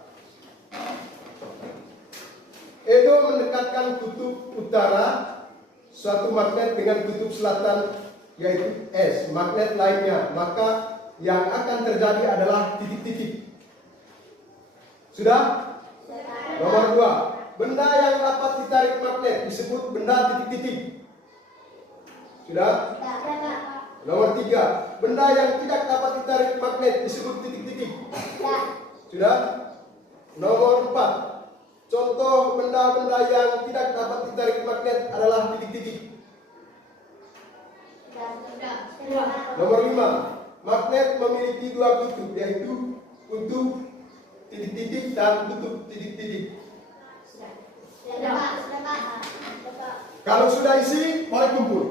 Edo mendekatkan kutub utara suatu magnet dengan kutub selatan, yaitu S, magnet lainnya, maka yang akan terjadi adalah titik-titik. Sudah? Nomor 2, benda yang dapat ditarik magnet disebut benda titik-titik. Sudah? Nomor 3, benda yang tidak dapat ditarik magnet disebut titik-titik. Sudah? Nomor 4, contoh benda-benda yang tidak dapat ditarik magnet adalah titik-titik. Nomor 5, magnet memiliki 2 kutub, yaitu kutub titik-titik dan kutub titik-titik. Kalau sudah isi, boleh kumpul.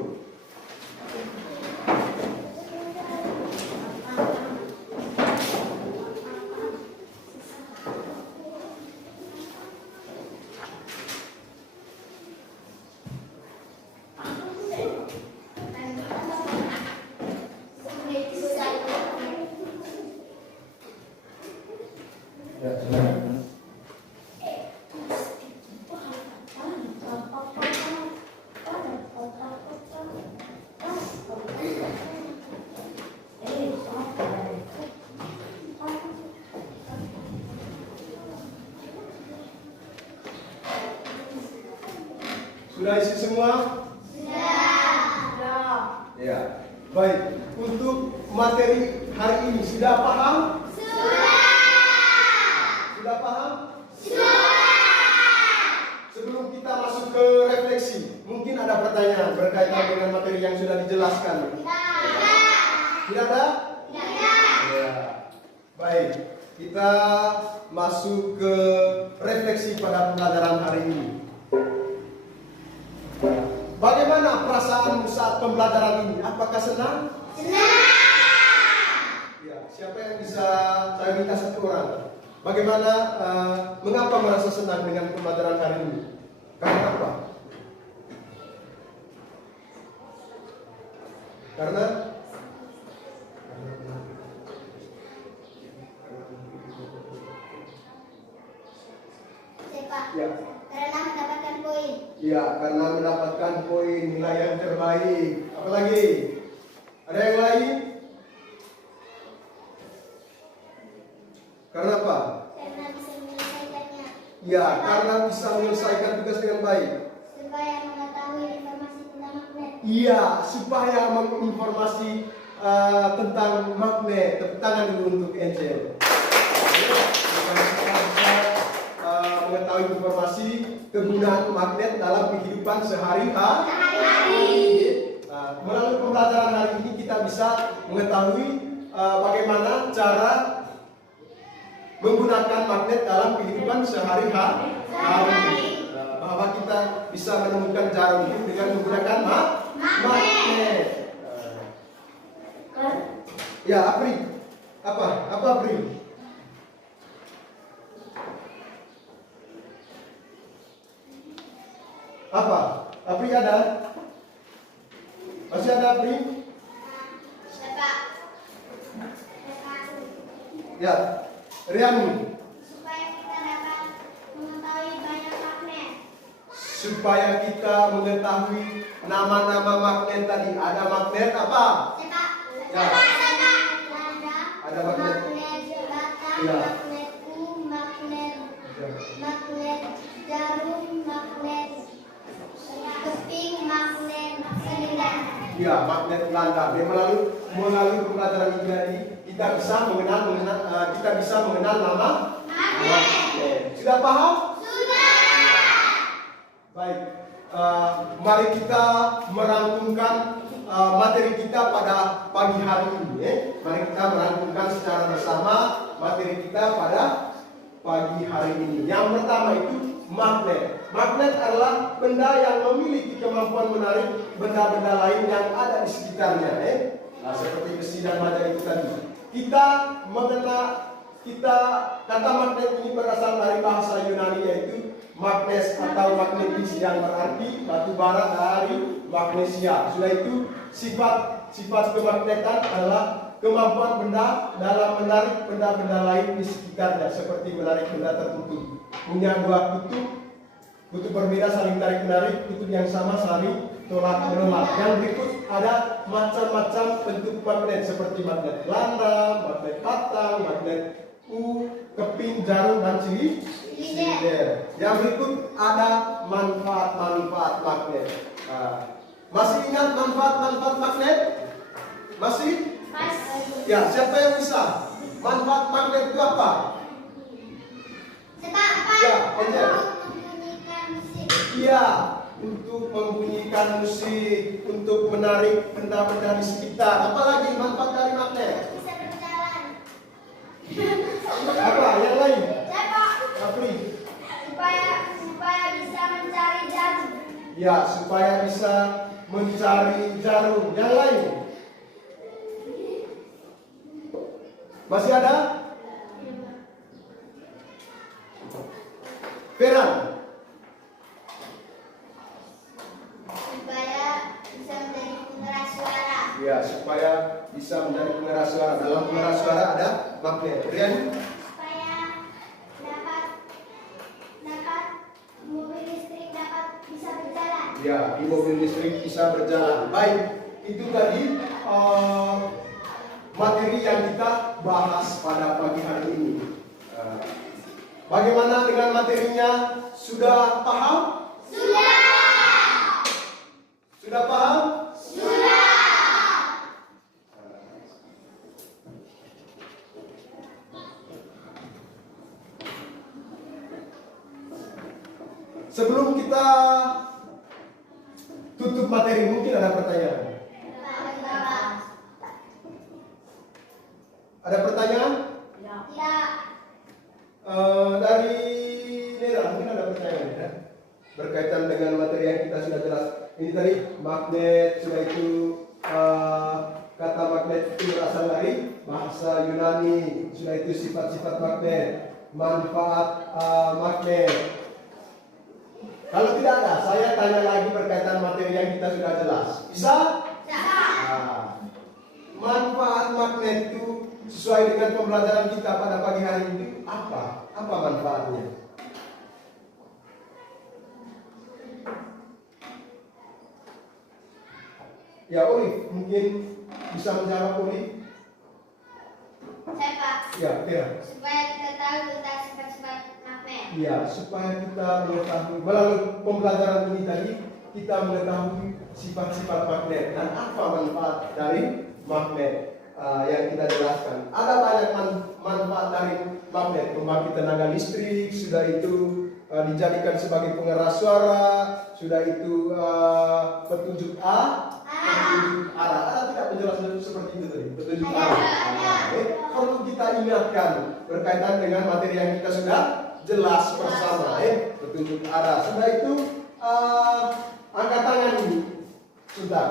Ya, silakan. Sudah isi semua? Sudah. Ya. Baik. Untuk materi hari ini sudah paham? Sudah paham? Sebelum kita masuk ke refleksi, mungkin ada pertanyaan berkaitan dengan materi yang sudah dijelaskan. Tidak ada? Ya. Baik, kita masuk ke refleksi pada pembelajaran hari ini. Bagaimana perasaan saat pembelajaran ini? Apakah senang? Ya, siapa yang bisa saya minta satu orang? Bagaimana, mengapa merasa senang dengan pembelajaran hari ini? Karena apa? Karena ya. Karena mendapatkan poin. Ya, karena mendapatkan poin, nilai yang terbaik. Apalagi? Ada yang lain? Karena apa? Karena bisa menyelesaikannya. Ya, karena bisa menyelesaikan tugas dengan baik. Supaya mengetahui informasi tentang magnet. Iya, supaya menginformasi tentang magnet. Tepuk tangan dulu untuk Angel. Supaya kita bisa mengetahui informasi kegunaan magnet dalam kehidupan sehari-hari. Melalui pembelajaran hari ini kita bisa mengetahui bagaimana cara menggunakan magnet dalam kehidupan sehari-hari. Bahwa kita bisa menemukan jarum itu dengan menggunakan magnet. Ya, Apri. Apa Apri? Apa? Apri ada? Masih ada Apri? Ya, Riani. Supaya kita dapat mengetahui banyak magnet. Supaya kita mengetahui nama-nama magnet tadi. Ada magnet apa? Ya. Ada magnet. Ya. Magnet jarum, magnet keping, magnet silinder. Ya, magnet landa. Melalui pembelajaran ini tadi, kita bisa mengenal nama magnet. Sudah paham? Sudah. Baik. Mari kita merangkumkan materi kita pada pagi hari ini. Mari kita merangkumkan secara bersama materi kita pada pagi hari ini. Yang pertama itu magnet. Magnet adalah benda yang memiliki kemampuan menarik benda-benda lain yang ada di sekitarnya. Nah, seperti besi dan baja itu tadi. Kata magnet ini berasal dari bahasa Yunani yaitu magnes atau magnetis yang berarti batu bara dari magnesia. Sudah itu sifat kemagnetan adalah kemampuan benda dalam menarik benda-benda lain di sekitarnya, seperti menarik benda tertutup. Punya dua kutub berbeda saling tarik menarik, kutub yang sama saling tolak menolak. Yang berikut ada macam-macam bentuk magnet seperti magnet landa, magnet patang, magnet keping, jarum, dan silinder. Yang berikut ada manfaat-manfaat magnet. Masih ingat manfaat-manfaat magnet? Masih? Ya, siapa yang bisa? Manfaat magnet itu apa? Ya, Angel. Membunyikan musik. Iya, untuk membunyikan musik, untuk menarik benda-benda di sekitar. Apalagi manfaat dari magnet? Bisa berjalan. Apa? Yang lain? Cepat. Apri? Supaya bisa mencari jarum. Ya, supaya bisa mencari jarum. Yang lain? Masih ada? Feran? Supaya bisa menjadi pengeras suara. Ya, supaya bisa menjadi pengeras suara. Dalam pengeras suara ada magnet. Rian? Supaya dapat mobil listrik dapat bisa berjalan. Ya, di mobil listrik bisa berjalan. Baik, itu tadi materi yang kita bahas pada pagi hari ini. Bagaimana dengan materinya? Sudah paham? Sudah. Sudah paham? Sudah. Sebelum kita tutup materi, mungkin ada pertanyaan. Ada pertanyaan? Ya. Dari Nera, mungkin ada pertanyaan ya? Berkaitan dengan materi yang kita sudah jelas. Ini tadi magnet, sudah itu kata magnet itu berasal dari bahasa Yunani. Sudah itu sifat-sifat magnet, manfaat magnet. Kalau tidak ada, saya tanya lagi berkaitan materi yang kita sudah jelas. Bisa? Manfaat magnet itu sesuai dengan pembelajaran kita pada pagi hari ini apa? Apa manfaatnya? Ya, Oli, mungkin bisa menjawab, Oli? Saya Pak. Ya, Kira. Supaya kita tahu tentang sifat-sifat magnet. Ya, supaya kita mengetahui melalui pembelajaran ini tadi kita mengetahui sifat-sifat magnet dan apa manfaat dari magnet yang kita jelaskan. Ada banyak manfaat dari magnet, membagi tenaga listrik, sudah itu dijadikan sebagai pengeras suara, sudah itu petunjuk petunjuk arah. Ada tidak penjelasan seperti itu tadi? Petunjuk arah. Perlu kita ingatkan berkaitan dengan materi yang kita sudah jelas bersama, petunjuk arah. Sudah itu angkat tangan ini, sudah.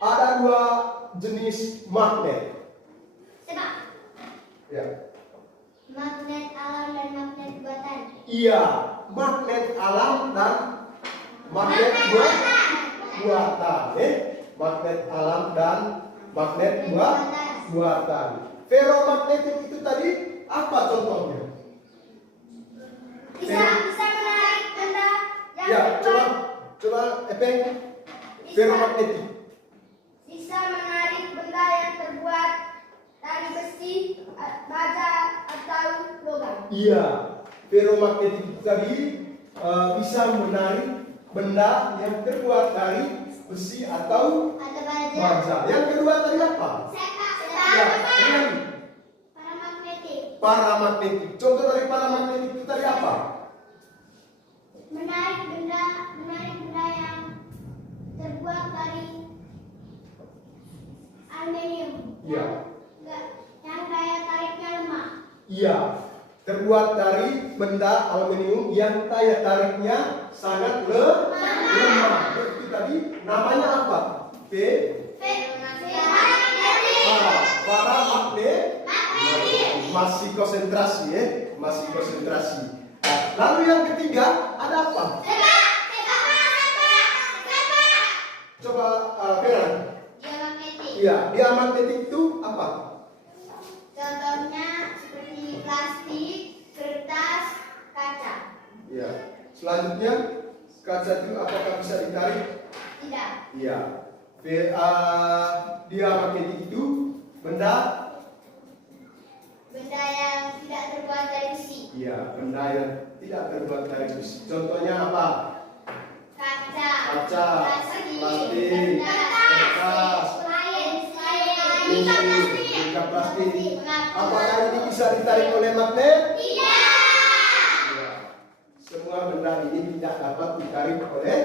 Ada dua jenis magnet. Sebab Ya. magnet alam dan magnet buatan. Iya, magnet alam dan magnet buatan. Magnet alam dan magnet buatan. Ferromagnetik itu tadi apa contohnya? Bisa menarik benda yang Ya, terbuat. coba Epeng. Ferromagnetik. Bisa menarik benda yang terbuat dari besi, baja atau logam. Iya, ferromagnetik itu tadi bisa menarik benda yang terbuat dari besi atau Ada baja. baja. Yang kedua tadi apa? Sepak. Ya, ini Paramagnetik. paramagnetik. Contoh dari paramagnetik itu tadi apa? Menarik benda yang terbuat dari aluminium. Iya. Yang daya tariknya lemah. Iya, terbuat dari benda aluminium yang daya tariknya sangat lemah. Itu tadi namanya apa? Para magnet masih konsentrasi ya, masih konsentrasi. Lalu yang ketiga ada apa? Coba Ferran. Iya, dia magnetik itu apa? Contohnya seperti plastik, kertas, kaca. Iya. Selanjutnya kaca itu apakah bisa ditarik? Tidak. Iya. Dia magnetik itu benda yang tidak terbuat dari besi. Iya, benda yang tidak terbuat dari besi. Contohnya apa? Kaca, Plastik, kertas, tingkat plastik. Apakah ini bisa ditarik oleh magnet? Tidak. Iya. Semua benda ini tidak dapat ditarik oleh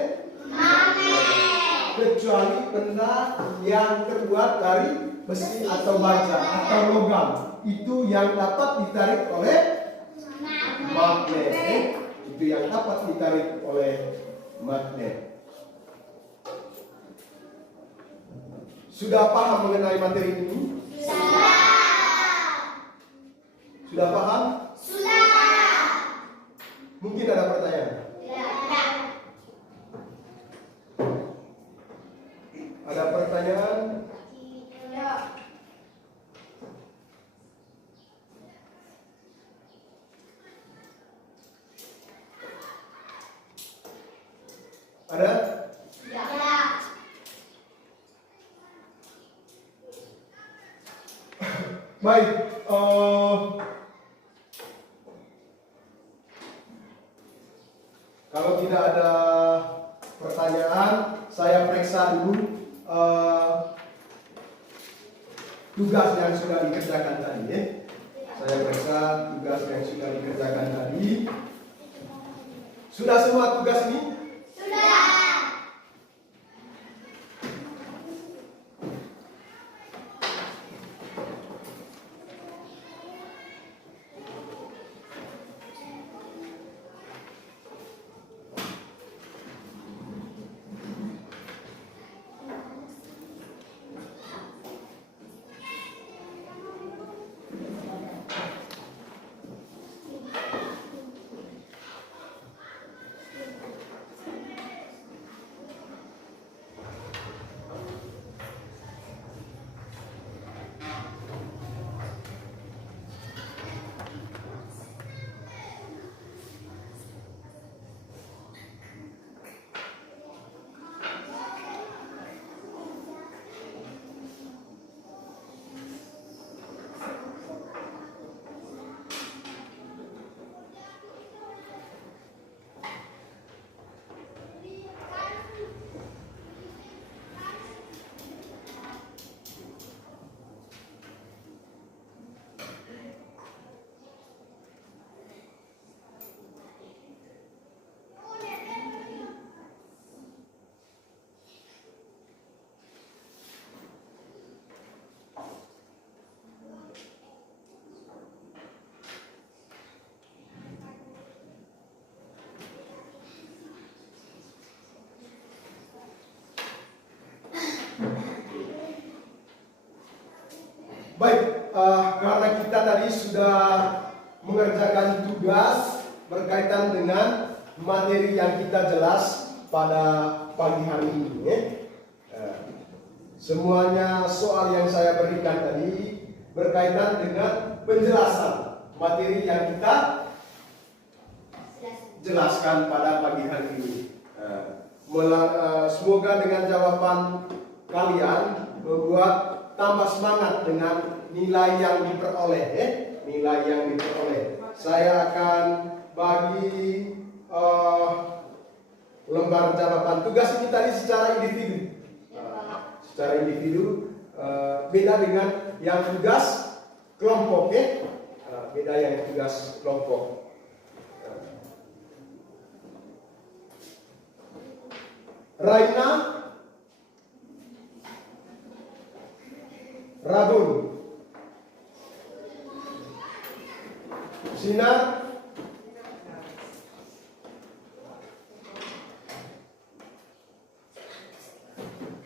Magnet. kecuali benda yang terbuat dari besi atau baja atau logam. Itu yang dapat ditarik oleh magnet. Itu yang dapat ditarik oleh magnet. Sudah paham mengenai materi ini? Sudah paham? Mungkin ada pertanyaan? Ada pertanyaan? Ada? Baik. Kalau tidak ada pertanyaan, saya periksa dulu tugas yang sudah dikerjakan tadi. Ya. Saya periksa tugas yang sudah dikerjakan tadi. Sudah semua tugas ini? Baik, karena kita tadi sudah mengerjakan tugas berkaitan dengan materi yang kita jelas pada pagi hari ini. Semuanya soal yang saya berikan tadi berkaitan dengan penjelasan materi yang kita jelaskan pada pagi hari ini. Semoga dengan jawaban kalian membuat tambah semangat dengan nilai yang diperoleh. Nilai yang diperoleh. Saya akan bagi lembar jawaban tugas ini tadi secara individu. Secara individu beda dengan yang tugas kelompok. Beda yang tugas kelompok. Raina, Radun, Sinar.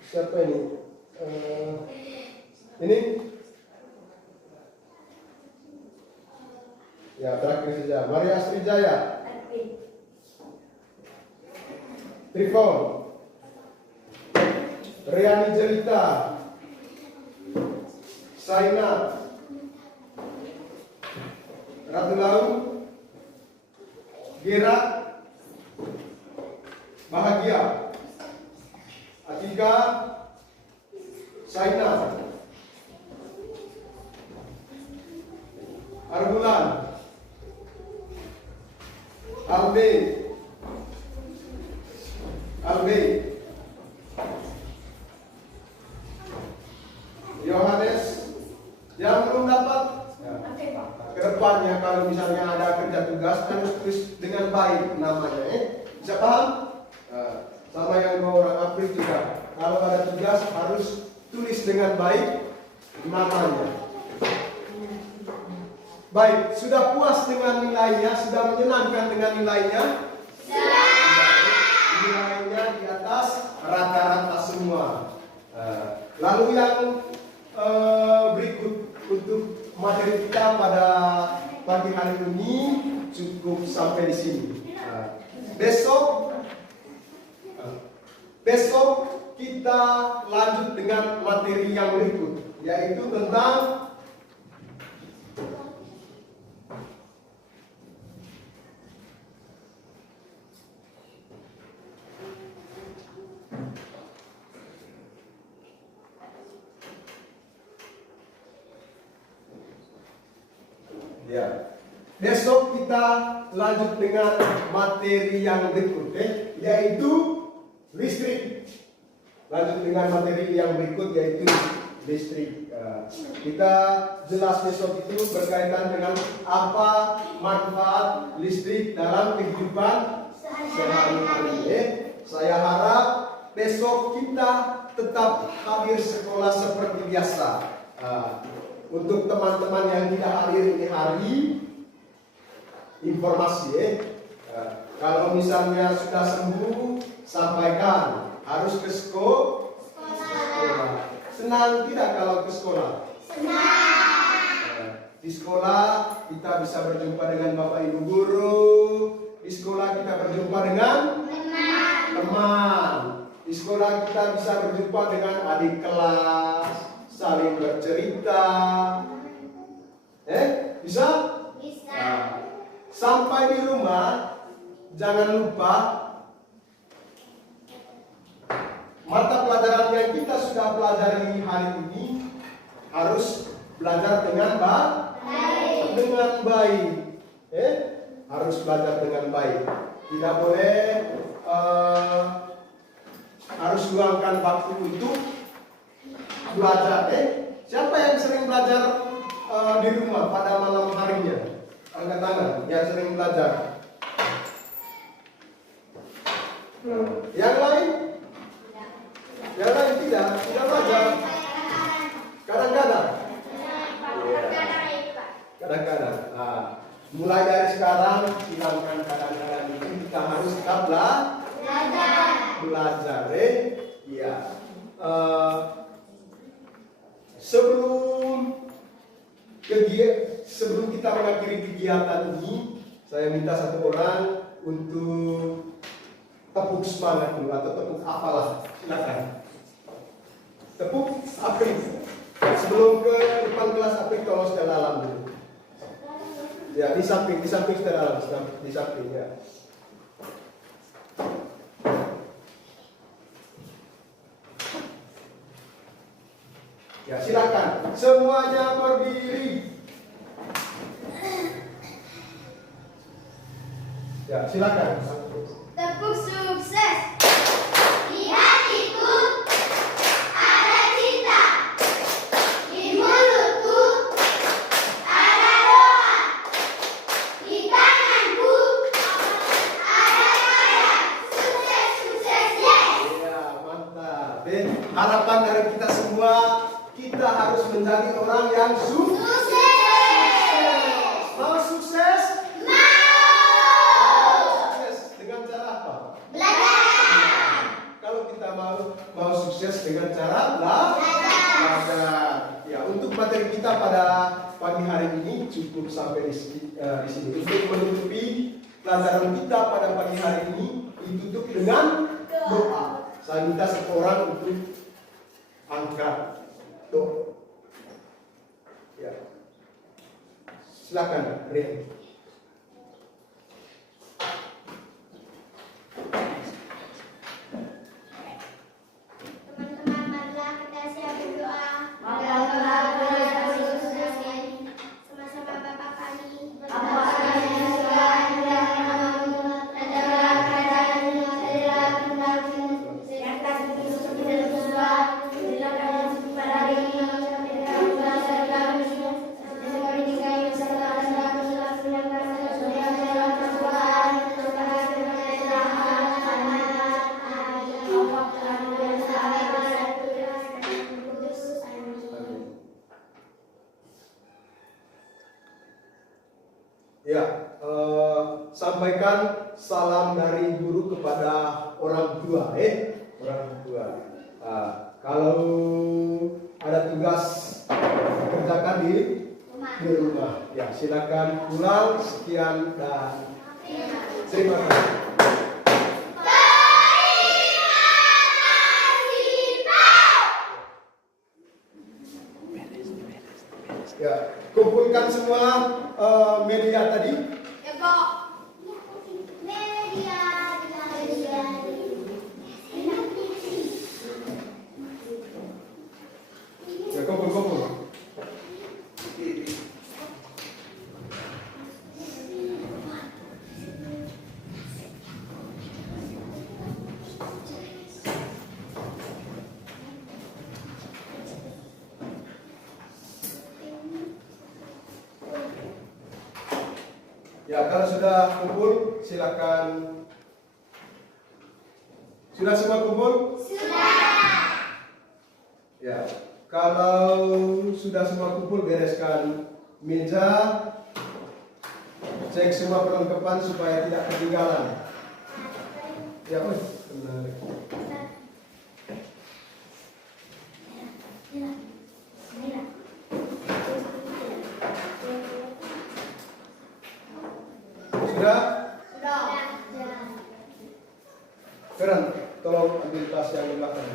Siapa ini? Ini? Ya, terakhir saja. Maria Srijaya. Trifon. Riani Jelita. Saina. Ratu Laut. Gerak. Bahagia. Atika. Saina. Arbulan. Albe. Yohanes. Yang belum dapat ke depannya kalau misalnya ada kerja tugas harus tulis dengan baik namanya, bisa paham? Sama yang dua orang April juga. Kalau ada tugas harus tulis dengan baik namanya. Baik, sudah puas dengan nilainya, sudah menyenangkan dengan nilainya? Nilainya di atas rata-rata semua. Lalu yang berikut untuk materi kita pada pagi hari ini cukup sampai di sini. Besok kita lanjut dengan materi yang berikut, yaitu tentang besok kita lanjut dengan materi yang berikut, yaitu listrik. Lanjut dengan materi yang berikut yaitu listrik. Kita jelas besok itu berkaitan dengan apa manfaat listrik dalam kehidupan sehari-hari. Saya harap besok kita tetap hadir sekolah seperti biasa. Untuk teman-teman yang tidak hadir ini hari, informasi kalau misalnya sudah sembuh, sampaikan. Harus ke sekolah. Senang tidak kalau ke sekolah? Senang. Di sekolah kita bisa berjumpa dengan Bapak Ibu guru. Di sekolah kita berjumpa dengan teman. Di sekolah kita bisa berjumpa dengan adik kelas, saling bercerita. Bisa? Bisa. Sampai di rumah, jangan lupa mata pelajaran yang kita sudah pelajari hari ini harus belajar dengan baik. Dengan baik. Harus belajar dengan baik. Tidak boleh harus luangkan waktu untuk belajar. Siapa yang sering belajar di rumah pada malam harinya? Angkat tangan yang sering belajar. Yang lain? Yang lain tidak belajar. Kadang-kadang. Kadang-kadang. Mulai dari sekarang hilangkan kadang-kadang itu, kita harus tetap belajar. Iya. Sebelum kita mengakhiri kegiatan ini, saya minta satu orang untuk tepuk semangat dulu atau tepuk apalah, silakan. Tepuk April. Sebelum ke depan kelas April tolong secara alam dulu. Ya, di samping secara alam, di samping ya. Ya, silakan. Semuanya berdiri. Ya, silakan. Tepuk sukses. Di hatiku ada cinta. Di mulutku ada doa. Di tanganku ada karya. Sukses, sukses, yes. Ya, mantap. Harapan dari kita semua, kita harus menjadi orang yang sukses. Mau sukses? mau sukses dengan cara belajar. Ya, untuk materi kita pada pagi hari ini cukup sampai di sini. Untuk menutupi pelajaran kita pada pagi hari ini ditutup dengan doa. Saya minta seorang untuk angkat doa. Ya. Silakan, Ria. Teman-teman, marilah kita siap berdoa. Sama-sama Bapa kami, Bapa kami yang surga, dimuliakan namamu, datanglah kerajaanmu, jadilah kehendakmu, seperti di surga dan di surga. Berilah kami pada hari ini, dan dosa kami, seperti juga yang bersalah kami, dan kami yang dalam Tuhan, Tuhan dengan Ya, sampaikan salam dari guru kepada orang tua, orang tua. Kalau ada tugas kerjakan di rumah. Ya, silakan pulang. Sekian dan terima kasih. Ya, kumpulkan semua media tadi. Ya, Kok. Media. Ya, kumpul. Ya, kalau sudah kumpul, silakan. Sudah semua kumpul? Sudah. Ya, kalau sudah semua kumpul, bereskan meja, cek semua perlengkapan supaya tidak ketinggalan. Ya, benar. Sudah? Feren, tolong ambil tas yang di belakang.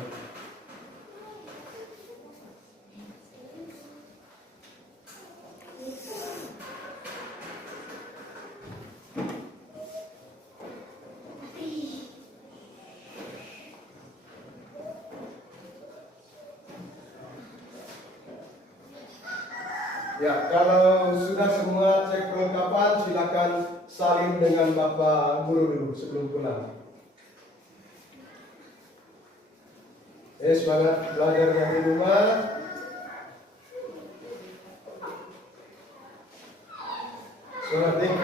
Ya, kalau sudah semua cek perlengkapan, silakan salin dengan Bapak Guru dulu sebelum pulang. Semangat belajarnya di rumah. Semangat nih.